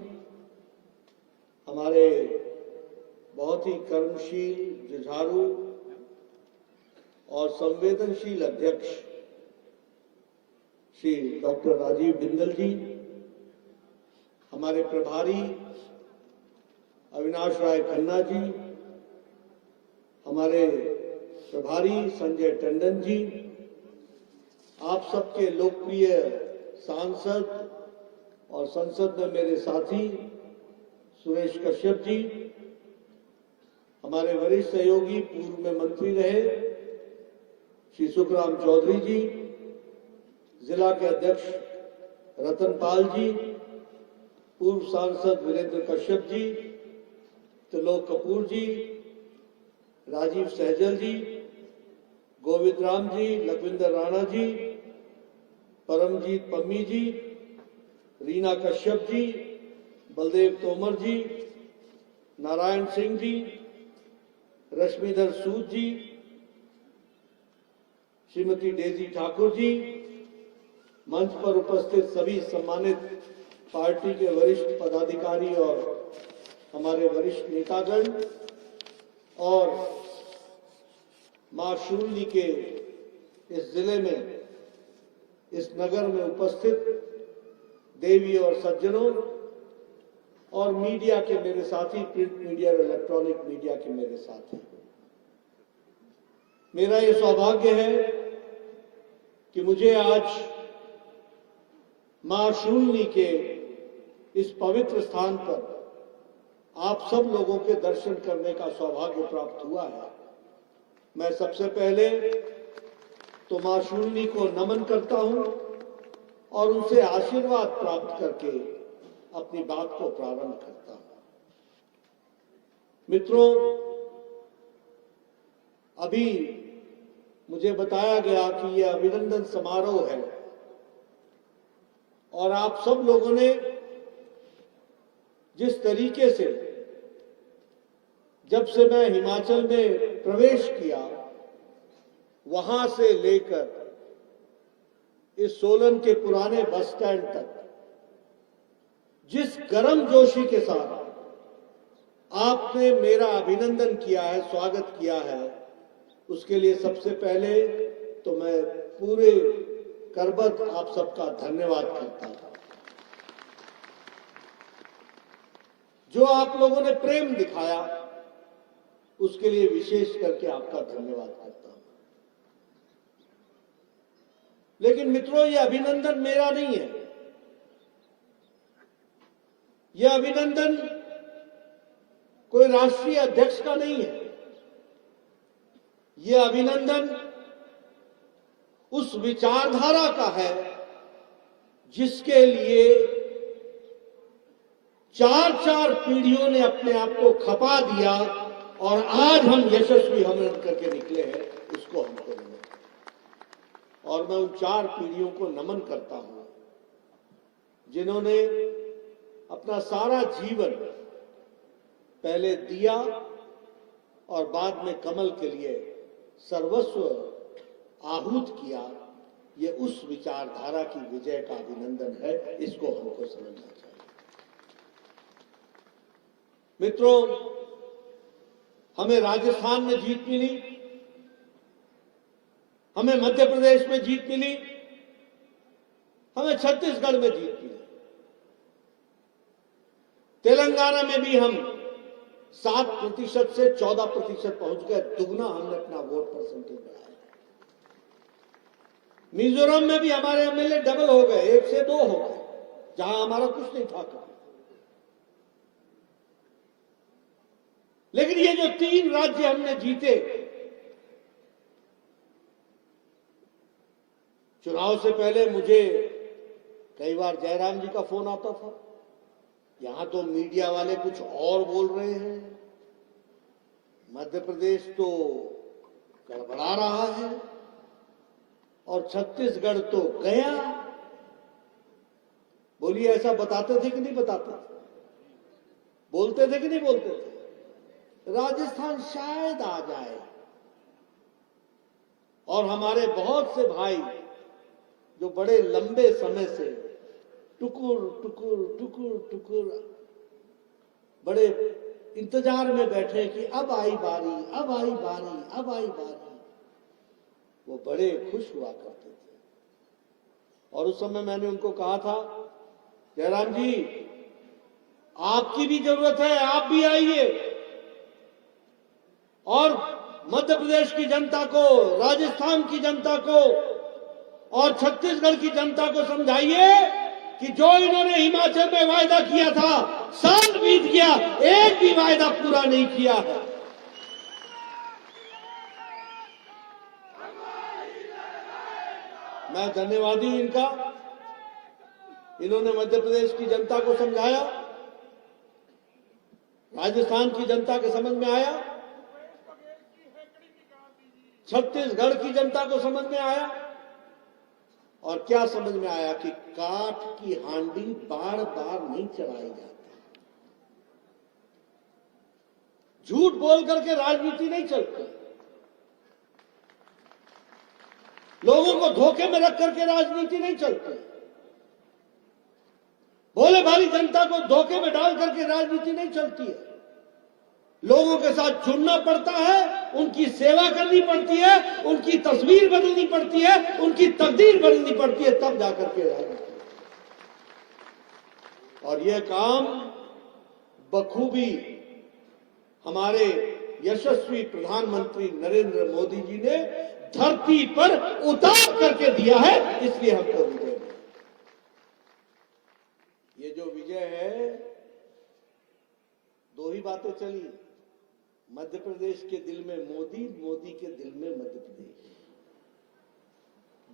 हमारे बहुत ही कर्मशील, जुझारू और संवेदनशील अध्यक्ष श्री डॉक्टर राजीव बिंदल जी, हमारे प्रभारी अविनाश राय खन्ना जी, हमारे प्रभारी संजय टंडन जी, आप सबके लोकप्रिय सांसद और संसद में मेरे साथी सुरेश कश्यप जी, हमारे वरिष्ठ सहयोगी पूर्व में मंत्री रहे श्री सुखराम चौधरी जी, जिला के अध्यक्ष रतनपाल जी, पूर्व सांसद वीरेंद्र कश्यप जी, त्रिलोक कपूर जी, राजीव सहजल जी, गोविंद राम जी, लखविंदर राणा जी, परमजीत पम्मी जी, रीना कश्यप जी, बलदेव तोमर जी, नारायण सिंह जी, रश्मिधर सूद जी, श्रीमती डेजी ठाकुर जी, मंच पर उपस्थित सभी सम्मानित पार्टी के वरिष्ठ पदाधिकारी और हमारे वरिष्ठ नेतागण और मां शूली के इस जिले में, इस नगर में उपस्थित देवी और सज्जनों और मीडिया के मेरे साथी, प्रिंट मीडिया और इलेक्ट्रॉनिक मीडिया के मेरे साथी, मेरा ये सौभाग्य है कि मुझे आज मां शूलिनी के इस पवित्र स्थान पर आप सब लोगों के दर्शन करने का सौभाग्य प्राप्त हुआ है। मैं सबसे पहले तो मां शूलिनी को नमन करता हूं और उनसे आशीर्वाद प्राप्त करके अपनी बात को प्रारंभ करता हूं। मित्रों, अभी मुझे बताया गया कि यह अभिनंदन समारोह है और आप सब लोगों ने जिस तरीके से जब से मैं हिमाचल में प्रवेश किया वहां से लेकर इस सोलन के पुराने बस स्टैंड तक जिस गर्मजोशी के साथ आपने मेरा अभिनंदन किया है, स्वागत किया है, उसके लिए सबसे पहले तो मैं पूरे करबद्ध आप सबका धन्यवाद करता हूं। जो आप लोगों ने प्रेम दिखाया उसके लिए विशेष करके आपका धन्यवाद करता हूं। लेकिन मित्रों, यह अभिनंदन मेरा नहीं है। यह अभिनंदन कोई राष्ट्रीय अध्यक्ष का नहीं है। यह अभिनंदन उस विचारधारा का है जिसके लिए चार चार पीढ़ियों ने अपने आप को खपा दिया और आज हम यशस्वी हमन करके निकले हैं, उसको हमको नमन। और मैं उन चार पीढ़ियों को नमन करता हूं जिन्होंने अपना सारा जीवन पहले दिया और बाद में कमल के लिए सर्वस्व आहूत किया। ये उस विचारधारा की विजय का अभिनंदन है, इसको हमको समझना चाहिए। मित्रों, हमें राजस्थान में जीत मिली, हमें मध्य प्रदेश में जीत मिली, हमें छत्तीसगढ़ में जीत मिली, तेलंगाना में भी हम 7% से 14% पहुंच गए, दुगना हमने अपना वोट परसेंटेज बढ़ाया। मिजोरम में भी हमारे एमएलए डबल हो गए, 1 से 2 हो गए, जहां हमारा कुछ नहीं था। लेकिन ये जो 3 राज्य हमने जीते, चुनाव से पहले मुझे कई बार जयराम जी का फोन आता था, यहां तो मीडिया वाले कुछ और बोल रहे हैं, मध्य प्रदेश तो गड़बड़ा रहा है और छत्तीसगढ़ तो गया। बोलिए, ऐसा बताते थे कि नहीं बताते थे? बोलते थे कि नहीं बोलते थे? राजस्थान शायद आ जाए। और हमारे बहुत से भाई जो बड़े लंबे समय से टुकुर टुकुर टुकुर टुकुर बड़े इंतजार में बैठे कि अब आई बारी, अब आई बारी, अब आई बारी, वो बड़े खुश हुआ करते थे। और उस समय मैंने उनको कहा था, जयराम जी, आपकी भी जरूरत है, आप भी आइए और मध्य प्रदेश की जनता को, राजस्थान की जनता को और छत्तीसगढ़ की जनता को समझाइए कि जो इन्होंने हिमाचल में वायदा किया था, साल बीत गया, एक भी वायदा पूरा नहीं किया है। मैं धन्यवादी हूं इनका। इन्होंने मध्य प्रदेश की जनता को समझाया, राजस्थान की जनता के समझ में आया, छत्तीसगढ़ की जनता को समझ में आया। और क्या समझ में आया कि काठ की हांडी बार बार नहीं चढ़ाई जाती, झूठ बोल करके राजनीति नहीं चलती, लोगों को धोखे में रख करके राजनीति नहीं चलती, भोले भाली जनता को धोखे में डाल करके राजनीति नहीं चलती है। लोगों के साथ जुड़ना पड़ता है, उनकी सेवा करनी पड़ती है, उनकी तस्वीर बदलनी पड़ती है, उनकी तकदीर बदलनी पड़ती है, तब जाकर के राजनीति। और यह काम बखूबी हमारे यशस्वी प्रधानमंत्री नरेंद्र मोदी जी ने धरती पर उतार करके दिया है, इसलिए हमको विजय मिला। ये जो विजय है, दो ही बातें चली, मध्य प्रदेश के दिल में मोदी, मोदी के दिल में मध्य प्रदेश।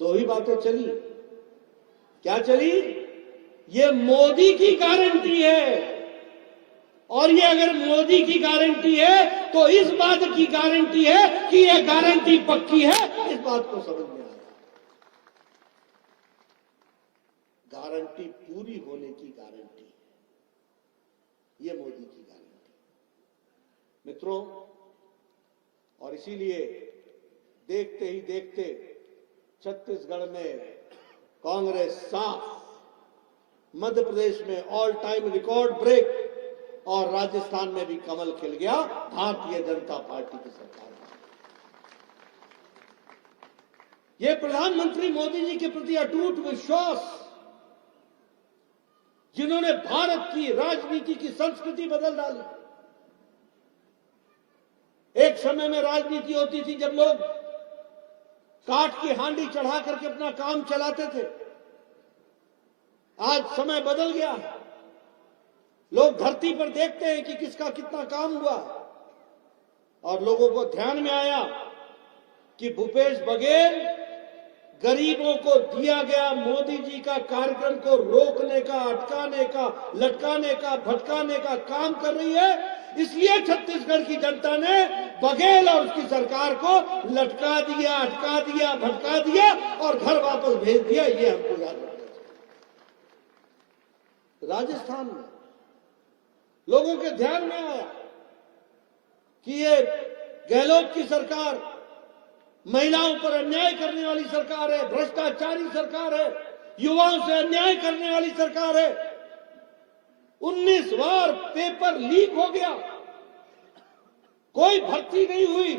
दो ही बातें चली। क्या चली? ये मोदी की गारंटी है, और ये अगर मोदी की गारंटी है तो इस बात की गारंटी है कि ये गारंटी पक्की है। इस बात को समझ में आया, गारंटी पूरी होने की गारंटी है, ये मोदी की गारंटी। मित्रों, और इसीलिए देखते ही देखते छत्तीसगढ़ में कांग्रेस साफ, मध्य प्रदेश में ऑल टाइम रिकॉर्ड ब्रेक, और राजस्थान में भी कमल खिल गया भारतीय जनता पार्टी की सरकार में। यह प्रधानमंत्री मोदी जी के प्रति अटूट विश्वास, जिन्होंने भारत की राजनीति की संस्कृति बदल डाली। एक समय में राजनीति होती थी जब लोग काठ की हांडी चढ़ा करके अपना काम चलाते थे। आज समय बदल गया, लोग धरती पर देखते हैं कि किसका कितना काम हुआ, और लोगों को ध्यान में आया कि भूपेश बघेल गरीबों को दिया गया मोदी जी का कार्यक्रम को रोकने का, अटकाने का, लटकाने का, भटकाने का काम कर रही है। इसलिए छत्तीसगढ़ की जनता ने बघेल और उसकी सरकार को लटका दिया, अटका दिया, भटका दिया और घर वापस भेज दिया। ये हमको याद रखना चाहिए। राजस्थान में लोगों के ध्यान में आया कि ये गहलोत की सरकार महिलाओं पर अन्याय करने वाली सरकार है, भ्रष्टाचारी सरकार है, युवाओं से अन्याय करने वाली सरकार है। 19 बार पेपर लीक हो गया, कोई भर्ती नहीं हुई,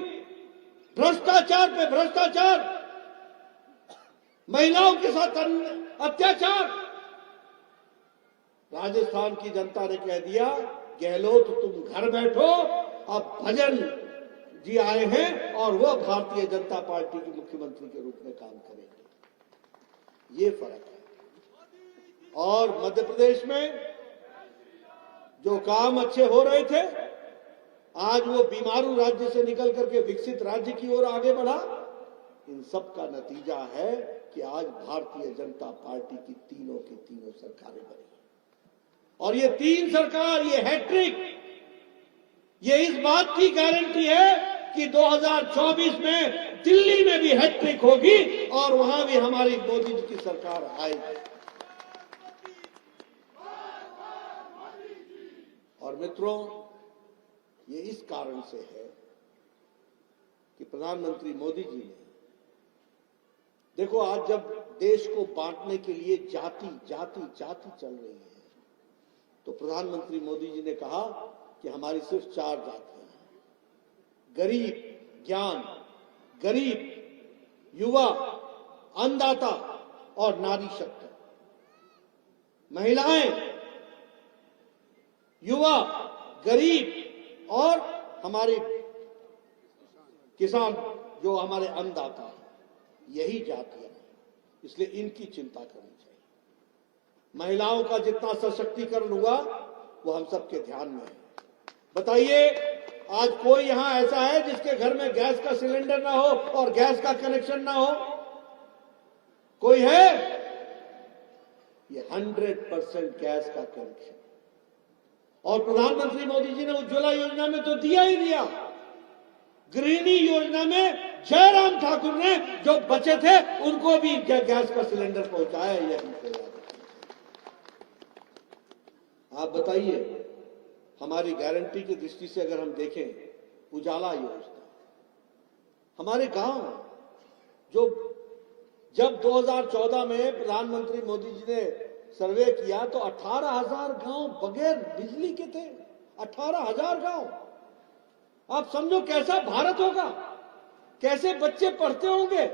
भ्रष्टाचार पे भ्रष्टाचार, महिलाओं के साथ अत्याचार। राजस्थान की जनता ने कह दिया, गहलोत तुम घर बैठो, अब भजन जी आए हैं और वह भारतीय जनता पार्टी के मुख्यमंत्री के रूप में काम करेंगे। ये फर्क है। और मध्य प्रदेश में जो काम अच्छे हो रहे थे, आज वो बीमारू राज्य से निकल करके विकसित राज्य की ओर आगे बढ़ा। इन सब का नतीजा है कि आज भारतीय जनता पार्टी की तीनों की तीनों सरकारें बनी, और ये तीन सरकार, ये हैट्रिक, ये इस बात की गारंटी है कि 2024 में दिल्ली में भी हैट्रिक होगी और वहां भी हमारी मोदी जी की सरकार आएगी। और मित्रों, ये इस कारण से है कि प्रधानमंत्री मोदी जी ने, देखो, आज जब देश को बांटने के लिए जाति जाति जाति चल रही है, तो प्रधानमंत्री मोदी जी ने कहा कि हमारी सिर्फ 4 जातियां हैं, गरीब, ज्ञान, गरीब, युवा, अन्नदाता और नारी शक्ति। महिलाएं, युवा, गरीब और हमारे किसान, जो हमारे अन्नदाता हैं, यही जातियां हैं। इसलिए इनकी चिंता करनी चाहिए। महिलाओं का जितना सशक्तिकरण हुआ वो हम सबके ध्यान में है। बताइए, आज कोई यहां ऐसा है जिसके घर में गैस का सिलेंडर ना हो और गैस का कनेक्शन ना हो? कोई है? ये 100% गैस का कनेक्शन। और प्रधानमंत्री मोदी जी ने उज्ज्वला योजना में तो दिया ही दिया, गृहिणी योजना में जयराम ठाकुर ने जो बचे थे उनको भी गैस का सिलेंडर पहुंचाया। ये हमको याद है। आप बताइए, हमारी गारंटी की दृष्टि से अगर हम देखें, उजाला योजना, हमारे गांव जो जब 2014 में प्रधानमंत्री मोदी जी ने सर्वे किया तो 18,000 गांव बगैर बिजली के थे। 18,000 गांव। आप समझो कैसा भारत होगा, कैसे बच्चे पढ़ते होंगे,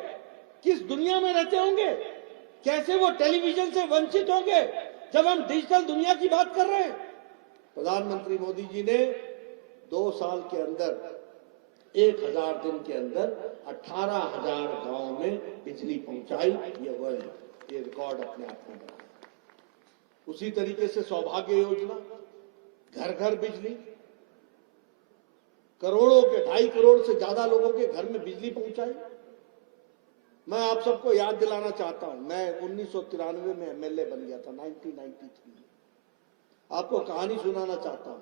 किस दुनिया में रहते होंगे, कैसे वो टेलीविजन से वंचित होंगे जब हम डिजिटल दुनिया की बात कर रहे हैं। प्रधानमंत्री मोदी जी ने 2 साल के अंदर, 1000 दिन के अंदर 18,000 गांव में बिजली पहुंचाई। ये वर्ल्ड, ये रिकॉर्ड अपने आप में बना। उसी तरीके से सौभाग्य योजना, घर घर बिजली, करोड़ों के 2.5 करोड़ से ज्यादा लोगों के घर में बिजली पहुंचाई। मैं आप सबको याद दिलाना चाहता हूं, मैं 1993 में एमएलए बन गया था, 1993 में। आपको कहानी सुनाना चाहता हूं।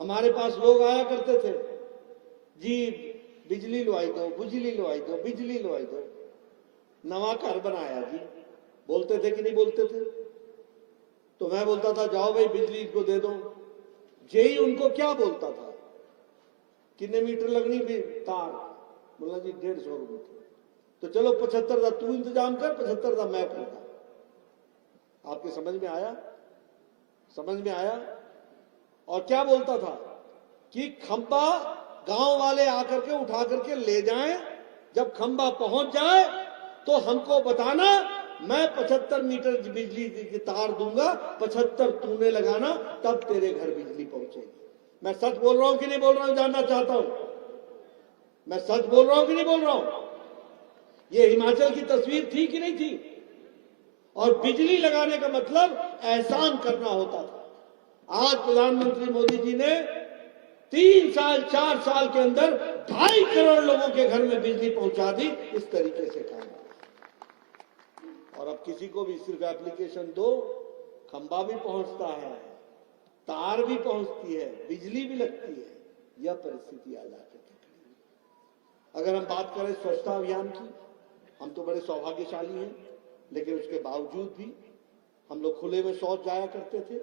हमारे पास लोग आया करते थे, जी बिजली लवाई दो, बिजली लवाई दो, बिजली लवाई दो, नवा घर बनाया जी। बोलते थे कि नहीं बोलते थे? तो मैं बोलता था जाओ भाई बिजली इनको दे दो। जेई उनको क्या बोलता था, कितने मीटर लगनी भी तार? बोला जी 150 रुपये। तो चलो 75 था तू इंतजाम कर, 75 था मैं करता। आपके समझ में आया? समझ में आया? और क्या बोलता था कि खंबा गांव वाले आकर के उठा करके ले जाएं, जब खंबा पहुंच जाए तो हमको बताना, मैं 75 मीटर बिजली की तार दूंगा, 75 तूने लगाना, तब तेरे घर बिजली पहुंचेगी। मैं सच बोल रहा हूं कि नहीं बोल रहा हूं, जानना चाहता हूं। मैं सच बोल रहा हूं कि नहीं बोल रहा हूं? ये हिमाचल की तस्वीर थी कि नहीं थी? और बिजली लगाने का मतलब एहसान करना होता था। आज प्रधानमंत्री मोदी जी ने 3 साल 4 साल के अंदर 2.5 करोड़ लोगों के घर में बिजली पहुंचा दी। इस तरीके से काम। और अब किसी को भी सिर्फ एप्लीकेशन दो, खंबा भी पहुंचता है, तार भी पहुंचती है, बिजली भी लगती है। यह परिस्थिति आ जाती है। अगर हम बात करें स्वच्छता अभियान की, हम तो बड़े सौभाग्यशाली हैं, लेकिन उसके बावजूद भी हम लोग खुले में शौच जाया करते थे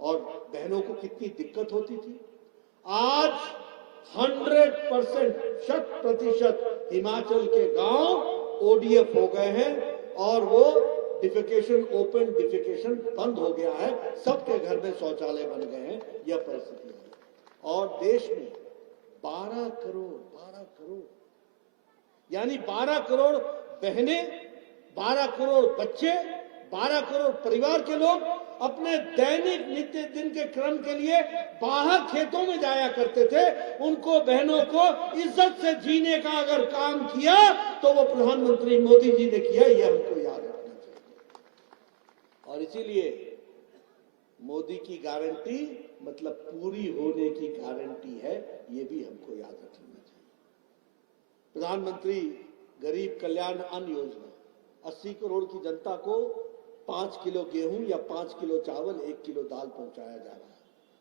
और बहनों को कितनी दिक्कत होती थी। आज 100% हिमाचल के गांव ODF हो गए हैं और वो डिफिकेशन, ओपन डिफिकेशन बंद हो गया है। सबके घर में शौचालय बन गए हैं। यह परिस्थिति है। और देश में 12 करोड़ यानी 12 करोड़ बहनें, 12 करोड़ बच्चे, 12 करोड़ परिवार के लोग अपने दैनिक नित्य दिन के क्रम के लिए बाहर खेतों में जाया करते थे। उनको, बहनों को इज्जत से जीने का अगर काम किया तो वो प्रधानमंत्री मोदी जी ने किया। यह हमको याद रखना चाहिए। और इसीलिए मोदी की गारंटी मतलब पूरी होने की गारंटी है, ये भी हमको याद रखना चाहिए। प्रधानमंत्री गरीब कल्याण अन्न योजना 80 करोड़ की जनता को 5 किलो गेहूं या 5 किलो चावल, 1 किलो दाल पहुंचाया जा रहा है।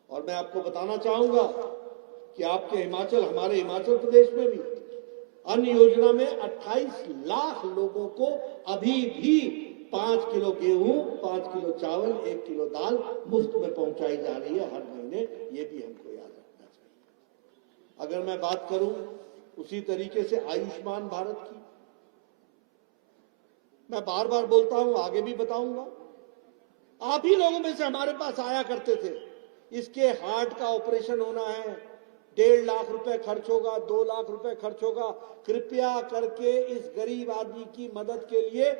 और मैं आपको बताना चाहूंगा कि आपके हिमाचल, हमारे हिमाचल प्रदेश में भी अन्न योजना में 28 लाख लोगों को अभी भी 5 किलो गेहूं, 5 किलो चावल, 1 किलो दाल मुफ्त में पहुंचाई जा रही है हर महीने। ये भी हमको याद रखना चाहिए। अगर मैं बात करूं उसी तरीके से आयुष्मान भारत की, मैं बार बार बोलता हूं, आगे भी बताऊंगा। आप ही लोगों में से हमारे पास आया करते थे, इसके हार्ट का ऑपरेशन होना है, 1.5 लाख रुपए खर्च होगा, 2 लाख रुपए खर्च होगा, कृपया करके इस गरीब आदमी की मदद के लिए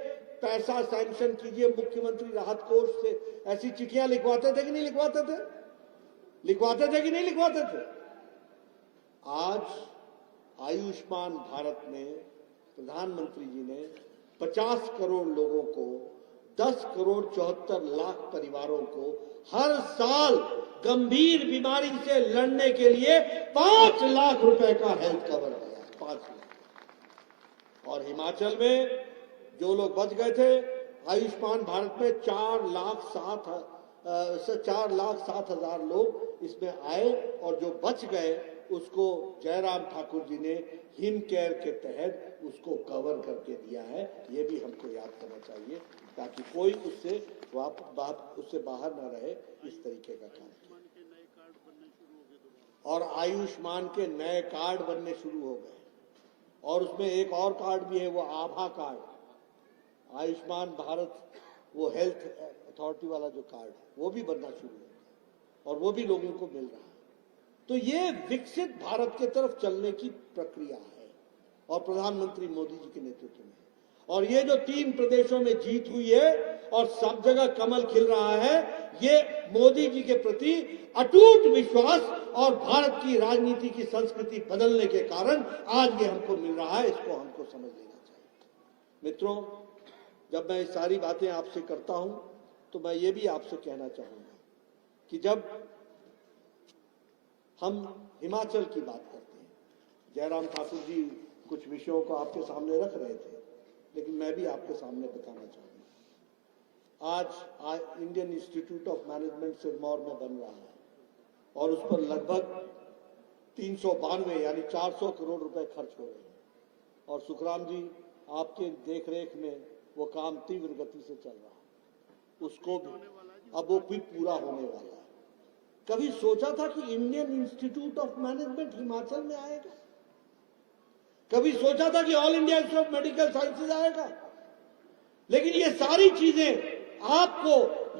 पैसा सैंक्शन कीजिए मुख्यमंत्री राहत कोष से। ऐसी चिट्ठियां लिखवाते थे कि नहीं लिखवाते थे? लिखवाते थे कि नहीं लिखवाते थे? आज आयुष्मान भारत में प्रधानमंत्री जी ने 50 करोड़ लोगों को, 10 करोड़ 74 लाख परिवारों को हर साल गंभीर बीमारी से लड़ने के लिए 5 लाख रुपए का हेल्थ कवर दिया। 5 लाख। और हिमाचल में जो लोग बच गए थे, आयुष्मान भारत में 4 लाख 7 हजार लोग इसमें आए और जो बच गए उसको जयराम ठाकुर जी ने हिम केयर के तहत उसको कवर करके दिया है। ये भी हमको याद करना चाहिए ताकि कोई उससे बाहर ना रहे। इस तरीके का काम किया। और आयुष्मान के नए कार्ड बनने शुरू हो गए और उसमें एक और कार्ड भी है, वो आभा कार्ड। आयुष्मान भारत वो हेल्थ अथॉरिटी वाला जो कार्ड है वो भी बनना शुरू हो गया और वो भी लोगों को मिल रहा है। तो ये विकसित भारत के तरफ चलने की प्रक्रिया है और प्रधानमंत्री मोदी जी के नेतृत्व में। और ये जो 3 प्रदेशों में जीत हुई है और सब जगह कमल खिल रहा है, ये मोदी जी के प्रति अटूट विश्वास और भारत की राजनीति की संस्कृति बदलने के कारण आज ये हमको मिल रहा है। इसको हमको समझ लेना चाहिए। मित्रों, जब मैं ये सारी बातें आपसे करता हूं तो मैं ये भी आपसे कहना चाहूंगा कि जब हम हिमाचल की बात करते हैं, जयराम ठाकुर जी कुछ विषयों को आपके सामने रख रहे थे, लेकिन मैं भी आपके सामने बताना चाहूंगा। आज Indian institute of management Sirmaur में बन रहा है और उस पर लगभग 392 यानी 400 करोड़ रुपए खर्च हो रहे हैं और सुखराम जी आपके देखरेख में वो काम तीव्र गति से चल रहा है। उसको भी अब वो भी पूरा होने वाला है। कभी सोचा था कि Indian institute of management Himachal में आएगा? कभी सोचा था कि all India institute of medical sciences आएगा? लेकिन ये सारी चीजें आपको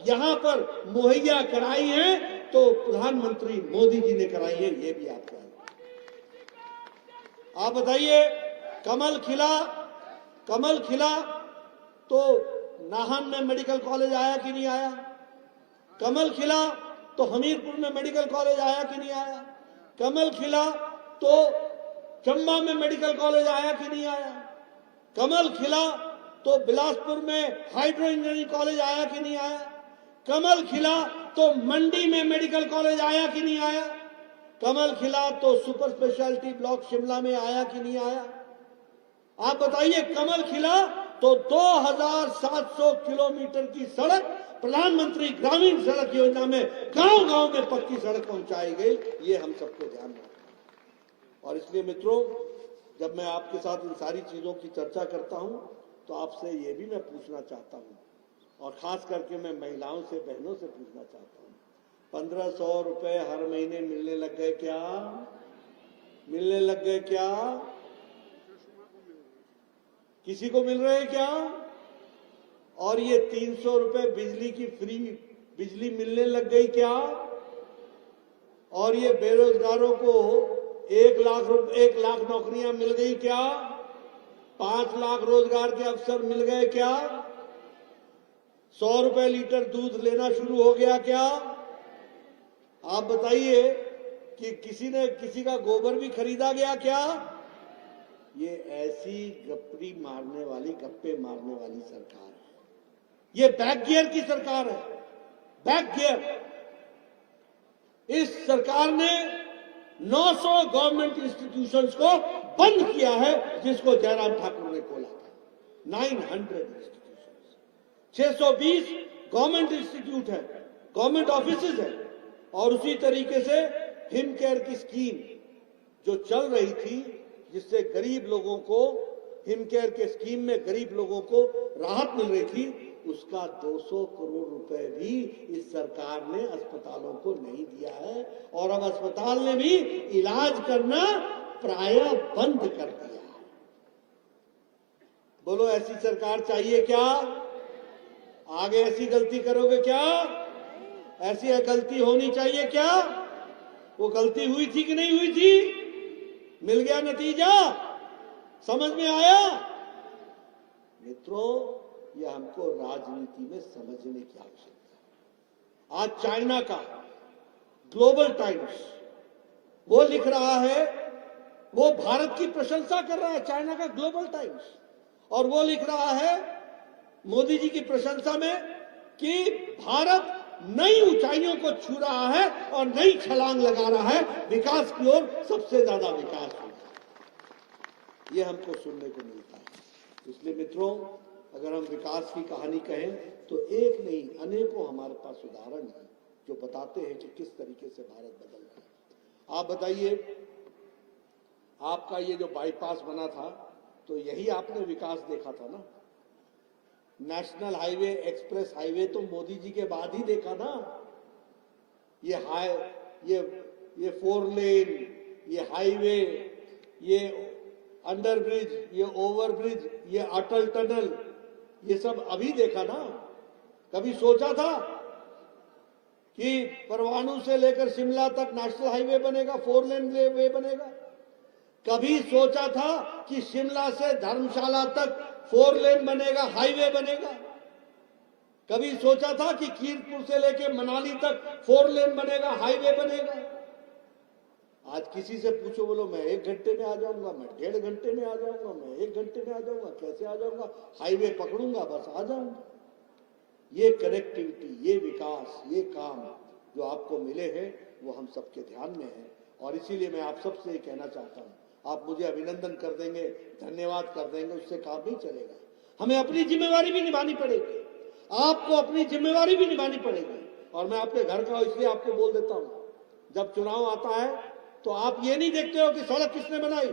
यहां पर मुहैया कराई हैं तो प्रधानमंत्री मोदी जी ने कराई है, ये भी आप कहें। आप बताइए, कमल खिला तो नाहन में मेडिकल कॉलेज आया कि नहीं आया? कमल खिला तो हमीरपुर में मेडिकल कॉलेज आया कि नहीं आया? कमल खिला तो चंबा में मेडिकल कॉलेज आया कि नहीं आया? कमल खिला तो बिलासपुर में हाइड्रो इंजीनियरिंग कॉलेज आया कि नहीं आया? कमल खिला तो मंडी में मेडिकल कॉलेज आया कि नहीं आया? कमल खिला तो सुपर स्पेशलिटी ब्लॉक शिमला में आया कि नहीं आया? आप बताइए, कमल खिला तो 2700 किलोमीटर की सड़क प्रधानमंत्री ग्रामीण सड़क योजना में गांव-गांव में पक्की सड़क पहुंचाई गई। ये हम सबको ध्यान रखना है। और इसलिए मित्रों, जब मैं आपके साथ इन सारी चीजों की चर्चा करता हूं तो आपसे ये भी मैं पूछना चाहता हूं, और खास करके मैं महिलाओं से, बहनों से पूछना चाहता हूं, 1500 रुपए हर महीने मिलने लग गए क्या? मिलने लग गए क्या? किसी को मिल रहे हैं क्या? और ये 300 रुपए बिजली की फ्री बिजली मिलने लग गई क्या? और ये बेरोजगारों को 1 लाख नौकरियां मिल गई क्या? 5 लाख रोजगार के अवसर मिल गए क्या? 100 रुपए लीटर दूध लेना शुरू हो गया क्या? आप बताइए कि किसी का गोबर भी खरीदा गया क्या? ये ऐसी गप्पे मारने वाली सरकार है। ये बैक गियर की सरकार है, बैक गियर। इस सरकार ने 900 गवर्नमेंट इंस्टीट्यूशंस को बंद किया है, जिसको जयराम ठाकुर ने खोला था। 900 इंस्टीट्यूशंस, 620 गवर्नमेंट इंस्टीट्यूट है, गवर्नमेंट ऑफिसेज है। और उसी तरीके से हिम केयर की स्कीम जो चल रही थी, जिससे गरीब लोगों को, हिम केयर के स्कीम में गरीब लोगों को राहत मिल रही थी, उसका 200 करोड़ रुपए भी इस सरकार ने अस्पतालों को नहीं दिया है। और अब अस्पताल ने भी इलाज करना प्रायः बंद कर दिया है। बोलो, ऐसी सरकार चाहिए क्या? आगे ऐसी गलती करोगे क्या? ऐसी गलती होनी चाहिए क्या? वो गलती हुई थी कि नहीं हुई थी? मिल गया नतीजा? समझ में आया? मित्रों, यह हमको राजनीति में समझने की आवश्यकता है। आज चाइना का ग्लोबल टाइम्स वो लिख रहा है, वो भारत की प्रशंसा कर रहा है, चाइना का ग्लोबल टाइम्स, और वो लिख रहा है मोदी जी की प्रशंसा में कि भारत नई ऊंचाइयों को छू रहा है और नई छलांग लगा रहा है, विकास की ओर सबसे ज्यादा विकास हो रहा है। ये हमको सुनने को मिलता है। इसलिए मित्रों, अगर हम विकास की कहानी कहें तो एक नहीं अनेकों हमारे पास उदाहरण हैं जो बताते हैं कि किस तरीके से भारत बदल रहा है। आप बताइए, आपका ये जो बाईपास बना था, तो यही आपने विकास देखा था ना? नेशनल हाईवे, एक्सप्रेस हाईवे तो मोदी जी के बाद ही देखा ना। ये 4 लेन, ये हाईवे, ये अंडरब्रिज, ये ओवरब्रिज, ये अटल टनल, ये सब अभी देखा ना। कभी सोचा था कि परवाणु से लेकर शिमला तक नेशनल हाईवे बनेगा, 4 लेन वे बनेगा? कभी सोचा था कि शिमला से धर्मशाला तक 4 लेन बनेगा, हाईवे बनेगा? कभी सोचा था कि कीरतपुर से लेकर मनाली तक 4 लेन बनेगा, हाईवे बनेगा? आज किसी से पूछो, बोलो मैं 1 घंटे में आ जाऊंगा, मैं 1.5 घंटे में आ जाऊंगा, मैं 1 घंटे में आ जाऊंगा। कैसे आ जाऊंगा? हाईवे पकड़ूंगा, बस आ जाऊंगा। ये कनेक्टिविटी, ये विकास, ये काम जो आपको मिले हैं वो हम सबके ध्यान में है। और इसीलिए मैं आप सबसे ये कहना चाहता हूँ, आप मुझे अभिनंदन कर देंगे, धन्यवाद कर देंगे, उससे काम नहीं चलेगा। हमें अपनी जिम्मेवारी भी निभानी पड़ेगी, आपको अपनी जिम्मेवारी भी निभानी पड़ेगी। और मैं आपके घर का इसलिए आपको बोल देता हूँ, जब चुनाव आता है तो आप ये नहीं देखते हो कि सड़क किसने बनाई,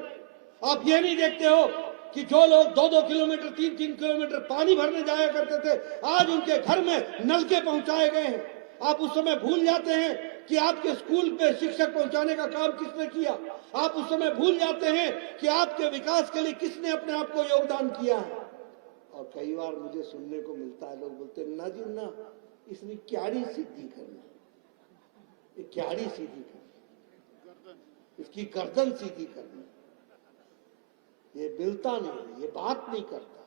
आप ये नहीं देखते हो कि जो लोग 2-2 किलोमीटर 3-3 किलोमीटर पानी भरने जाया करते थे, आज उनके घर में नलके पहुंचाए गए हैं। आप उस समय भूल जाते हैं कि आपके स्कूल पे शिक्षक पहुंचाने का काम किसने किया। आप उस समय भूल जाते हैं कि आपके विकास के लिए किसने अपने आप को योगदान किया है। और कई बार मुझे सुनने को मिलता है, लोग बोलते ना जी ना, इसने क्यारी सीधी करना, ये क्यारी सीधी करना, इसकी गर्दन सीधी करना, ये मिलता नहीं, ये बात नहीं करता।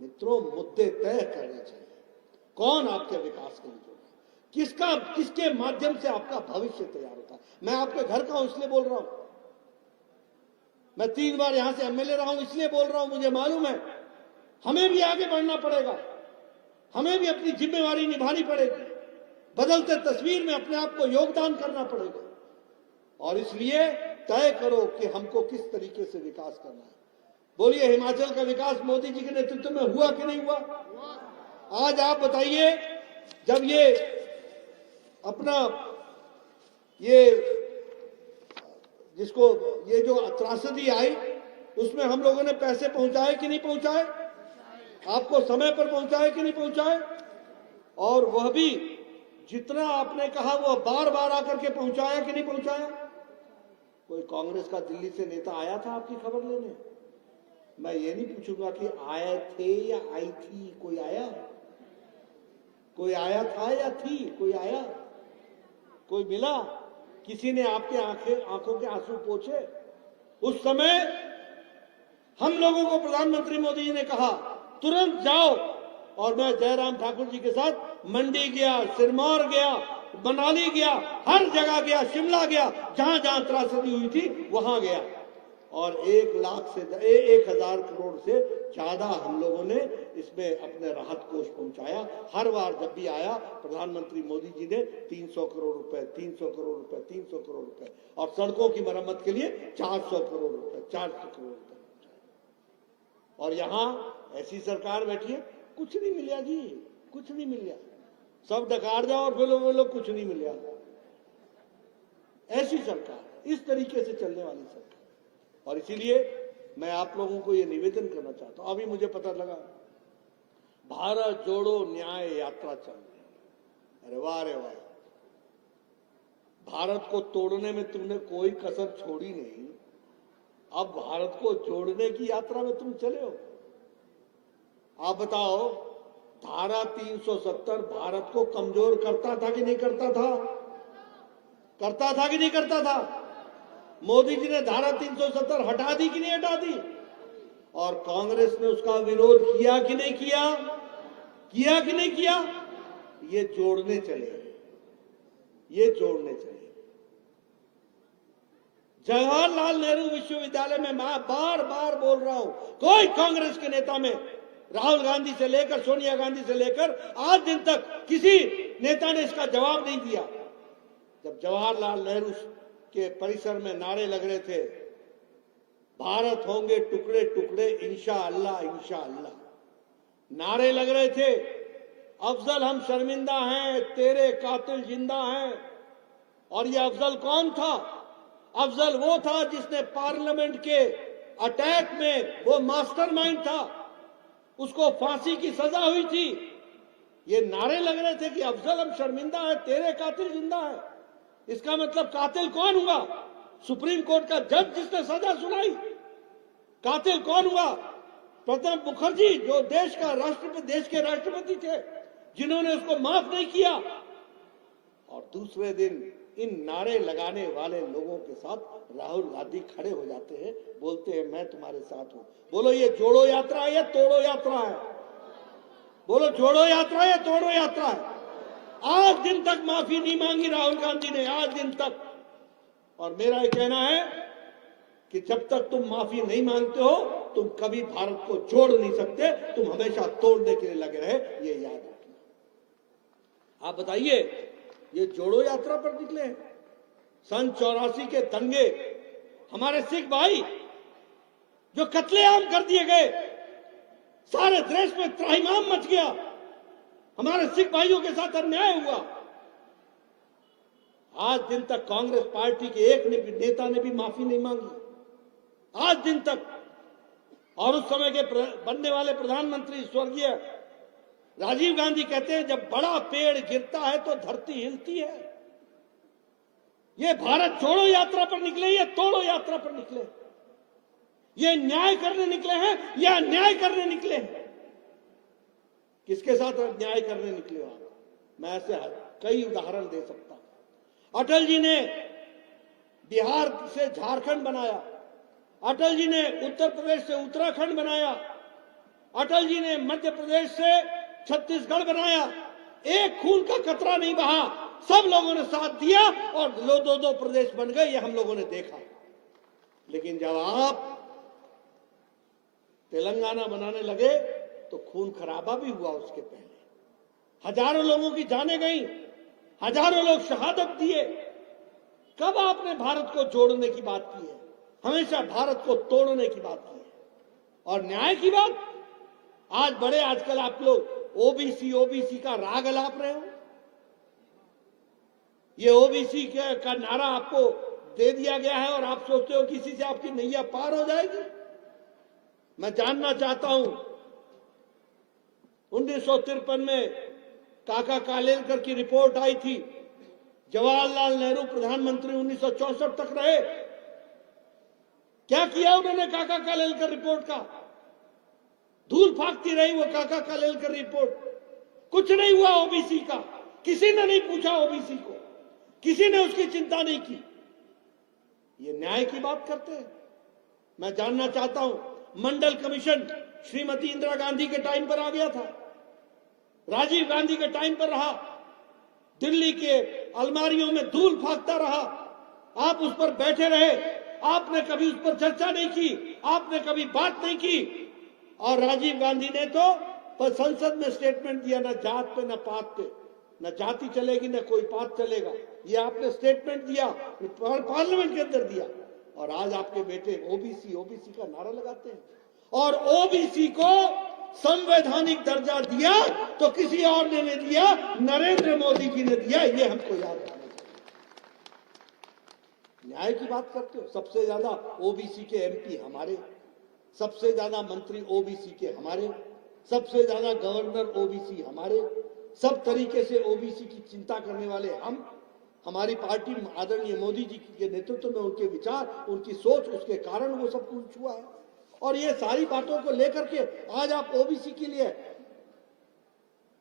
मित्रों, मुद्दे तय करने चाहिए। कौन आपके विकास के लिए जुड़ा है, किसके माध्यम से आपका भविष्य तैयार होता है। मैं आपके घर का हूं इसलिए बोल रहा हूं, मैं 3 बार यहां से एमएलए रहा हूं इसलिए बोल रहा हूं। मुझे मालूम है हमें भी आगे बढ़ना पड़ेगा, हमें भी अपनी जिम्मेवारी निभानी पड़ेगी, बदलते तस्वीर में अपने आप को योगदान करना पड़ेगा। और इसलिए तय करो कि हमको किस तरीके से विकास करना है। बोलिए, हिमाचल का विकास मोदी जी के नेतृत्व में हुआ कि नहीं हुआ? आज आप बताइए, जब ये अपना ये जिसको ये जो त्रासदी आई, उसमें हम लोगों ने पैसे पहुंचाए कि नहीं पहुंचाए? आपको समय पर पहुंचाए कि नहीं पहुंचाए? और वह भी जितना आपने कहा वो बार बार आकर के पहुंचाया कि नहीं पहुंचाया? कोई कांग्रेस का दिल्ली से नेता आया था आपकी खबर लेने? मैं ये नहीं पूछूंगा कि आए थे या आई थी, कोई आया? कोई आया था या थी? कोई आया? कोई मिला? किसी ने आपके आंखों के आंसू पोंछे? उस समय हम लोगों को प्रधानमंत्री मोदी जी ने कहा तुरंत जाओ, और मैं जयराम ठाकुर जी के साथ मंडी गया, सिरमौर गया, मनाली गया, हर जगह गया, शिमला गया, जहां जहां त्रासदी हुई थी वहां गया। और 1,00,000 करोड़ से ज्यादा हम लोगों ने इसमें अपने राहत कोष पहुंचाया। हर बार जब भी आया प्रधानमंत्री मोदी जी ने 300 करोड़ रुपए, 300 करोड़ रुपए, 300 करोड़ रुपए, और सड़कों की मरम्मत के लिए 400 करोड़ रुपए, 400 करोड़ रुपए। और यहां ऐसी सरकार बैठी है, कुछ नहीं मिला जी, कुछ नहीं मिला, सब डकार जाओ और फिर लोग कुछ नहीं मिला। ऐसी सरकार, इस तरीके से चलने वाली सरकार। और इसीलिए मैं आप लोगों को यह निवेदन करना चाहता हूं। अभी मुझे पता लगा भारत जोड़ो न्याय यात्रा चल रही है। अरे वाह, अरे वाह, भारत को तोड़ने में तुमने कोई कसर छोड़ी नहीं, अब भारत को जोड़ने की यात्रा में तुम चले हो। आप बताओ, धारा 370 भारत को कमजोर करता था कि नहीं करता था? करता था कि नहीं करता था? मोदी जी ने धारा 370 हटा दी कि नहीं हटा दी? और कांग्रेस ने उसका विरोध किया कि नहीं किया? किया कि नहीं किया? ये जोड़ने चले, ये जोड़ने चले। जवाहरलाल नेहरू विश्वविद्यालय में मैं बार बार बोल रहा हूं, कोई कांग्रेस के नेता में, राहुल गांधी से लेकर सोनिया गांधी से लेकर आज दिन तक किसी नेता ने इसका जवाब नहीं दिया। जब जवाहरलाल नेहरू के परिसर में नारे लग रहे थे, भारत होंगे टुकड़े टुकड़े इंशाअल्लाह इंशाअल्लाह, नारे लग रहे थे, अफजल हम शर्मिंदा हैं, तेरे कातिल जिंदा हैं। और ये अफजल कौन था? अफजल वो था जिसने पार्लियामेंट के अटैक में, वो मास्टरमाइंड था, उसको फांसी की सजा हुई थी। ये नारे लग रहे थे कि अफजल हम शर्मिंदा है, तेरे कातिल जिंदा है। इसका मतलब कातिल कौन हुआ? सुप्रीम कोर्ट का जज जिसने सजा सुनाई। कातिल कौन हुआ? प्रणब मुखर्जी, जो देश के राष्ट्रपति थे, जिन्होंने उसको माफ नहीं किया। और दूसरे दिन इन नारे लगाने वाले लोगों के साथ राहुल गांधी खड़े हो जाते हैं, बोलते हैं मैं तुम्हारे साथ हूं। बोलो, ये जोड़ो यात्रा है या तोड़ो यात्रा है? बोलो, जोड़ो यात्रा है या तोड़ो यात्रा है? आज दिन तक माफी नहीं मांगी राहुल गांधी ने, आज दिन तक। और मेरा ये कहना है कि जब तक तुम माफी नहीं मांगते हो, तुम कभी भारत को जोड़ नहीं सकते, तुम हमेशा तोड़ने के लिए लगे रहे, ये याद रखना। आप बताइए, ये जोड़ो यात्रा पर निकले हैं। सन 84 के दंगे, हमारे सिख भाई जो कत्लेआम कर दिए गए, सारे देश में त्राहिमाम मच गया, हमारे सिख भाइयों के साथ अन्याय हुआ। आज दिन तक कांग्रेस पार्टी के एक नेता ने भी माफी नहीं मांगी, आज दिन तक। और उस समय के बनने वाले प्रधानमंत्री स्वर्गीय राजीव गांधी कहते हैं, जब बड़ा पेड़ गिरता है तो धरती हिलती है। ये भारत छोड़ो यात्रा पर निकले, ये तोड़ो यात्रा पर निकले, ये न्याय करने निकले हैं या अन्याय करने निकले हैं? किसके साथ न्याय करने निकले हो आप? मैं ऐसे कई उदाहरण दे सकता हूं। अटल जी ने बिहार से झारखंड बनाया, अटल जी ने उत्तर प्रदेश से उत्तराखंड बनाया, अटल जी ने मध्य प्रदेश से छत्तीसगढ़ बनाया। एक खून का कतरा नहीं बहा, सब लोगों ने साथ दिया और दो प्रदेश बन गए, ये हम लोगों ने देखा। लेकिन जब आप तेलंगाना बनाने लगे तो खून खराबा भी हुआ। उसके पहले हजारों लोगों की जानें गई, हजारों लोग शहादत दिए। कब आपने भारत को जोड़ने की बात की है? हमेशा भारत को तोड़ने की बात की है। और न्याय की बात, आज बड़े आजकल आप लोग ओबीसी का राग अलाप रहे हो। ये ओबीसी का नारा आपको दे दिया गया है और आप सोचते हो कि इसी से आपकी नैया पार हो जाएगी। मैं जानना चाहता हूं, 1953 में काका कालेलकर की रिपोर्ट आई थी, जवाहरलाल नेहरू प्रधानमंत्री 1964 तक रहे। क्या किया उन्होंने काका कालेलकर रिपोर्ट का? धूल फाकती रही वो काका कालेलकर रिपोर्ट, कुछ नहीं हुआ ओबीसी का। किसी ने नहीं पूछा ओबीसी को, किसी ने उसकी चिंता नहीं की। ये न्याय की बात करते हैं। मैं जानना चाहता हूं, मंडल कमीशन श्रीमती इंदिरा गांधी के टाइम पर आ गया था, राजीव गांधी के टाइम पर रहा, दिल्ली के अलमारियों में धूल फाकता रहा, आप उस पर बैठे रहे, आपने कभी उस पर चर्चा नहीं की, आपने कभी बात नहीं की। और राजीव गांधी ने तो संसद में स्टेटमेंट दिया, ना जात पे ना पात पे, न जाति चलेगी न कोई पात चलेगा, ये आपने स्टेटमेंट दिया, पार्लियामेंट के अंदर दिया। और आज आपके बेटे ओबीसी का नारा लगाते हैं। और ओबीसी को संवैधानिक दर्जा दिया तो किसी और ने नहीं दिया, नरेंद्र मोदी जी ने दिया, ये हमको याद रखना चाहिए। न्याय की बात करते हो, सबसे ज्यादा ओबीसी के एमपी हमारे, सबसे ज्यादा मंत्री ओबीसी के हमारे, सबसे ज्यादा गवर्नर ओबीसी हमारे, सब तरीके से ओबीसी की चिंता करने वाले हम। हमारी पार्टी आदरणीय मोदी जी के नेतृत्व में उनके विचार, उनकी सोच, उसके कारण वो सब कुछ हुआ है। और ये सारी बातों को लेकर के आज आप ओबीसी के लिए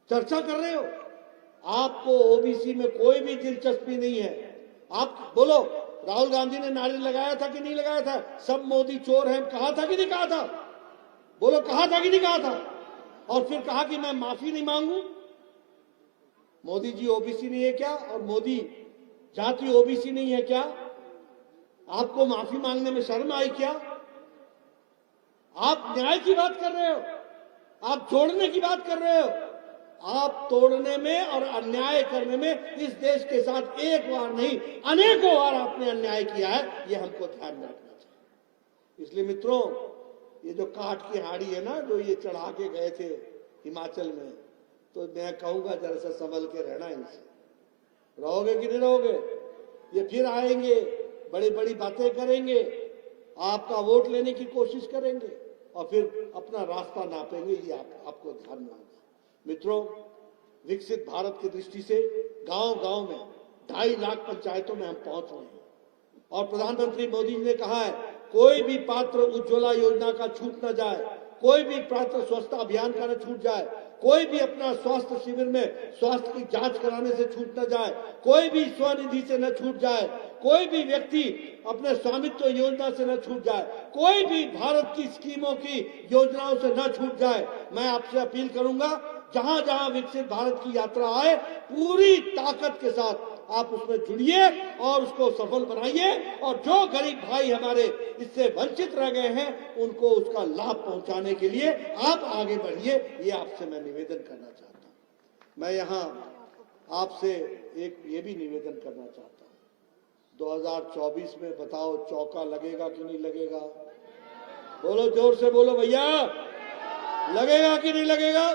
चर्चा कर रहे हो। आपको ओबीसी में कोई भी दिलचस्पी नहीं है। आप बोलो, राहुल गांधी ने नारे लगाया था कि नहीं लगाया था? सब मोदी चोर हैं, कहा था कि नहीं कहा था? बोलो, कहा था कि नहीं कहा था? और फिर कहा कि मैं माफी नहीं मांगू। मोदी जी ओबीसी नहीं है क्या? और मोदी जाति ओबीसी नहीं है क्या? आपको माफी मांगने में शर्म आई क्या? आप न्याय की बात कर रहे हो, आप जोड़ने की बात कर रहे हो। आप तोड़ने में और अन्याय करने में इस देश के साथ एक बार नहीं अनेकों बार आपने अन्याय किया है, ये हमको ध्यान में रखना चाहिए। इसलिए मित्रों, ये जो काठ की हाड़ी है ना, जो ये चढ़ा के गए थे हिमाचल में, तो मैं कहूंगा जरा सा संभल के रहना इनसे। रहोगे कि नहीं रहोगे? ये फिर आएंगे, बड़ी बड़ी बातें करेंगे, आपका वोट लेने की कोशिश करेंगे और फिर अपना रास्ता नापेंगे। ये आपको ध्यान में होगा। मित्रों, विकसित भारत की दृष्टि से गांव-गांव में 2.5 लाख पंचायतों में हम पहुंच रहे हैं। और प्रधानमंत्री मोदी ने कहा है, कोई भी पात्र उज्ज्वला योजना का छूट न जाए, कोई भी पात्र स्वच्छता अभियान का न छूट जाए, कोई भी अपना स्वास्थ्य शिविर में स्वास्थ्य की जांच कराने से छूट न जाए, कोई भी स्वनिधि से न छूट जाए, कोई भी व्यक्ति अपने स्वामित्व योजना से न छूट जाए, कोई भी भारत की स्कीमों की योजनाओं से न छूट जाए। मैं आपसे अपील करूंगा, जहां जहां विकसित भारत की यात्रा आए, पूरी ताकत के साथ आप उसमें जुड़िए और उसको सफल बनाइए। और जो गरीब भाई हमारे इससे वंचित रह गए हैं, उनको उसका लाभ पहुंचाने के लिए आप आगे बढ़िए, ये आपसे मैं निवेदन करना चाहता हूं। मैं यहाँ आपसे एक ये भी निवेदन करना चाहता हूं, 2024 में बताओ चौका लगेगा कि नहीं लगेगा? बोलो, जोर से बोलो भैया, लगेगा कि नहीं लगेगा?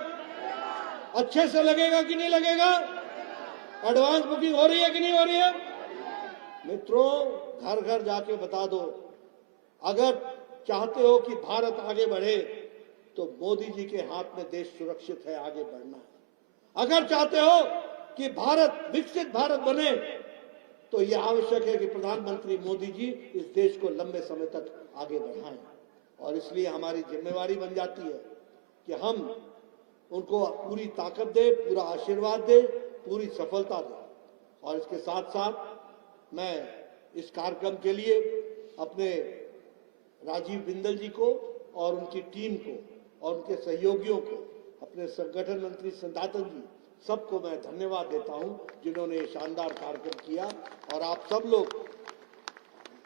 अच्छे से लगेगा कि नहीं लगेगा? एडवांस बुकिंग हो रही है कि नहीं हो रही है? मित्रों, घर घर जाके बता दो, अगर चाहते हो कि भारत आगे बढ़े तो मोदी जी के हाथ में देश सुरक्षित है, आगे बढ़ना है। अगर चाहते हो कि भारत विकसित भारत बने तो यह आवश्यक है कि प्रधानमंत्री मोदी जी इस देश को लंबे समय तक आगे बढ़ाएं। और इसलिए हमारी जिम्मेवारी बन जाती है कि हम उनको पूरी ताकत दे, पूरा आशीर्वाद दे, पूरी सफलता दे। और इसके साथ साथ मैं इस कार्यक्रम के लिए अपने राजीव बिंदल जी को और उनकी टीम को और उनके सहयोगियों को, अपने संगठन मंत्री सनातन जी, सबको मैं धन्यवाद देता हूं जिन्होंने ये शानदार कार्यक्रम किया। और आप सब लोग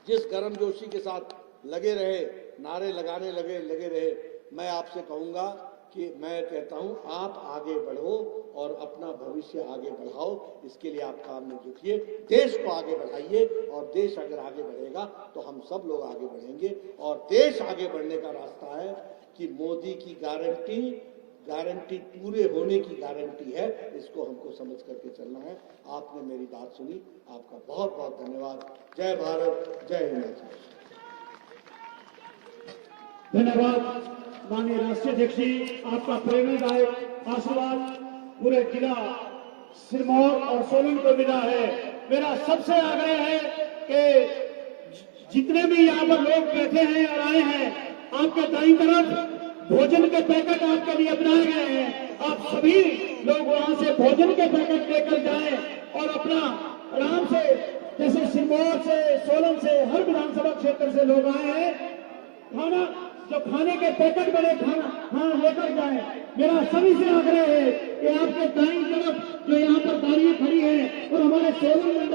जिस गर्मजोशी के साथ लगे रहे, नारे लगाने लगे रहे, मैं आपसे कहूंगा कि मैं कहता हूं आप आगे बढ़ो और अपना भविष्य आगे बढ़ाओ। इसके लिए आप काम में जुटिए, देश को आगे बढ़ाइए। और देश अगर आगे बढ़ेगा तो हम सब लोग आगे बढ़ेंगे। और देश आगे बढ़ने का रास्ता है कि मोदी की गारंटी पूरे होने की गारंटी है। इसको हमको समझ करके चलना है। आपने मेरी बात सुनी, आपका बहुत बहुत धन्यवाद। जय भारत, जय हिंद। धन्यवाद माननीय राष्ट्रीय अध्यक्ष जी, आपका प्रेरणादायक आशीर्वाद पूरे जिला सिरमौर और सोलन को मिला है। मेरा सबसे आग्रह है कि जितने भी यहाँ पर लोग बैठे हैं और आए हैं, आपके दाईं तरफ भोजन के पैकेट आपके लिए बनाए गए हैं। आप सभी लोग वहां से भोजन के पैकेट लेकर जाएं और अपना आराम से, जैसे सिरमौर से, सोलन से, हर विधानसभा क्षेत्र से लोग आए हैं, खाना जो खाने के पैकेट बने खाना लेकर जाएं। मेरा सभी से आग्रह है कि आपके दाईं तरफ जो यहाँ पर गाड़ियां खड़ी हैं और हमारे सोलन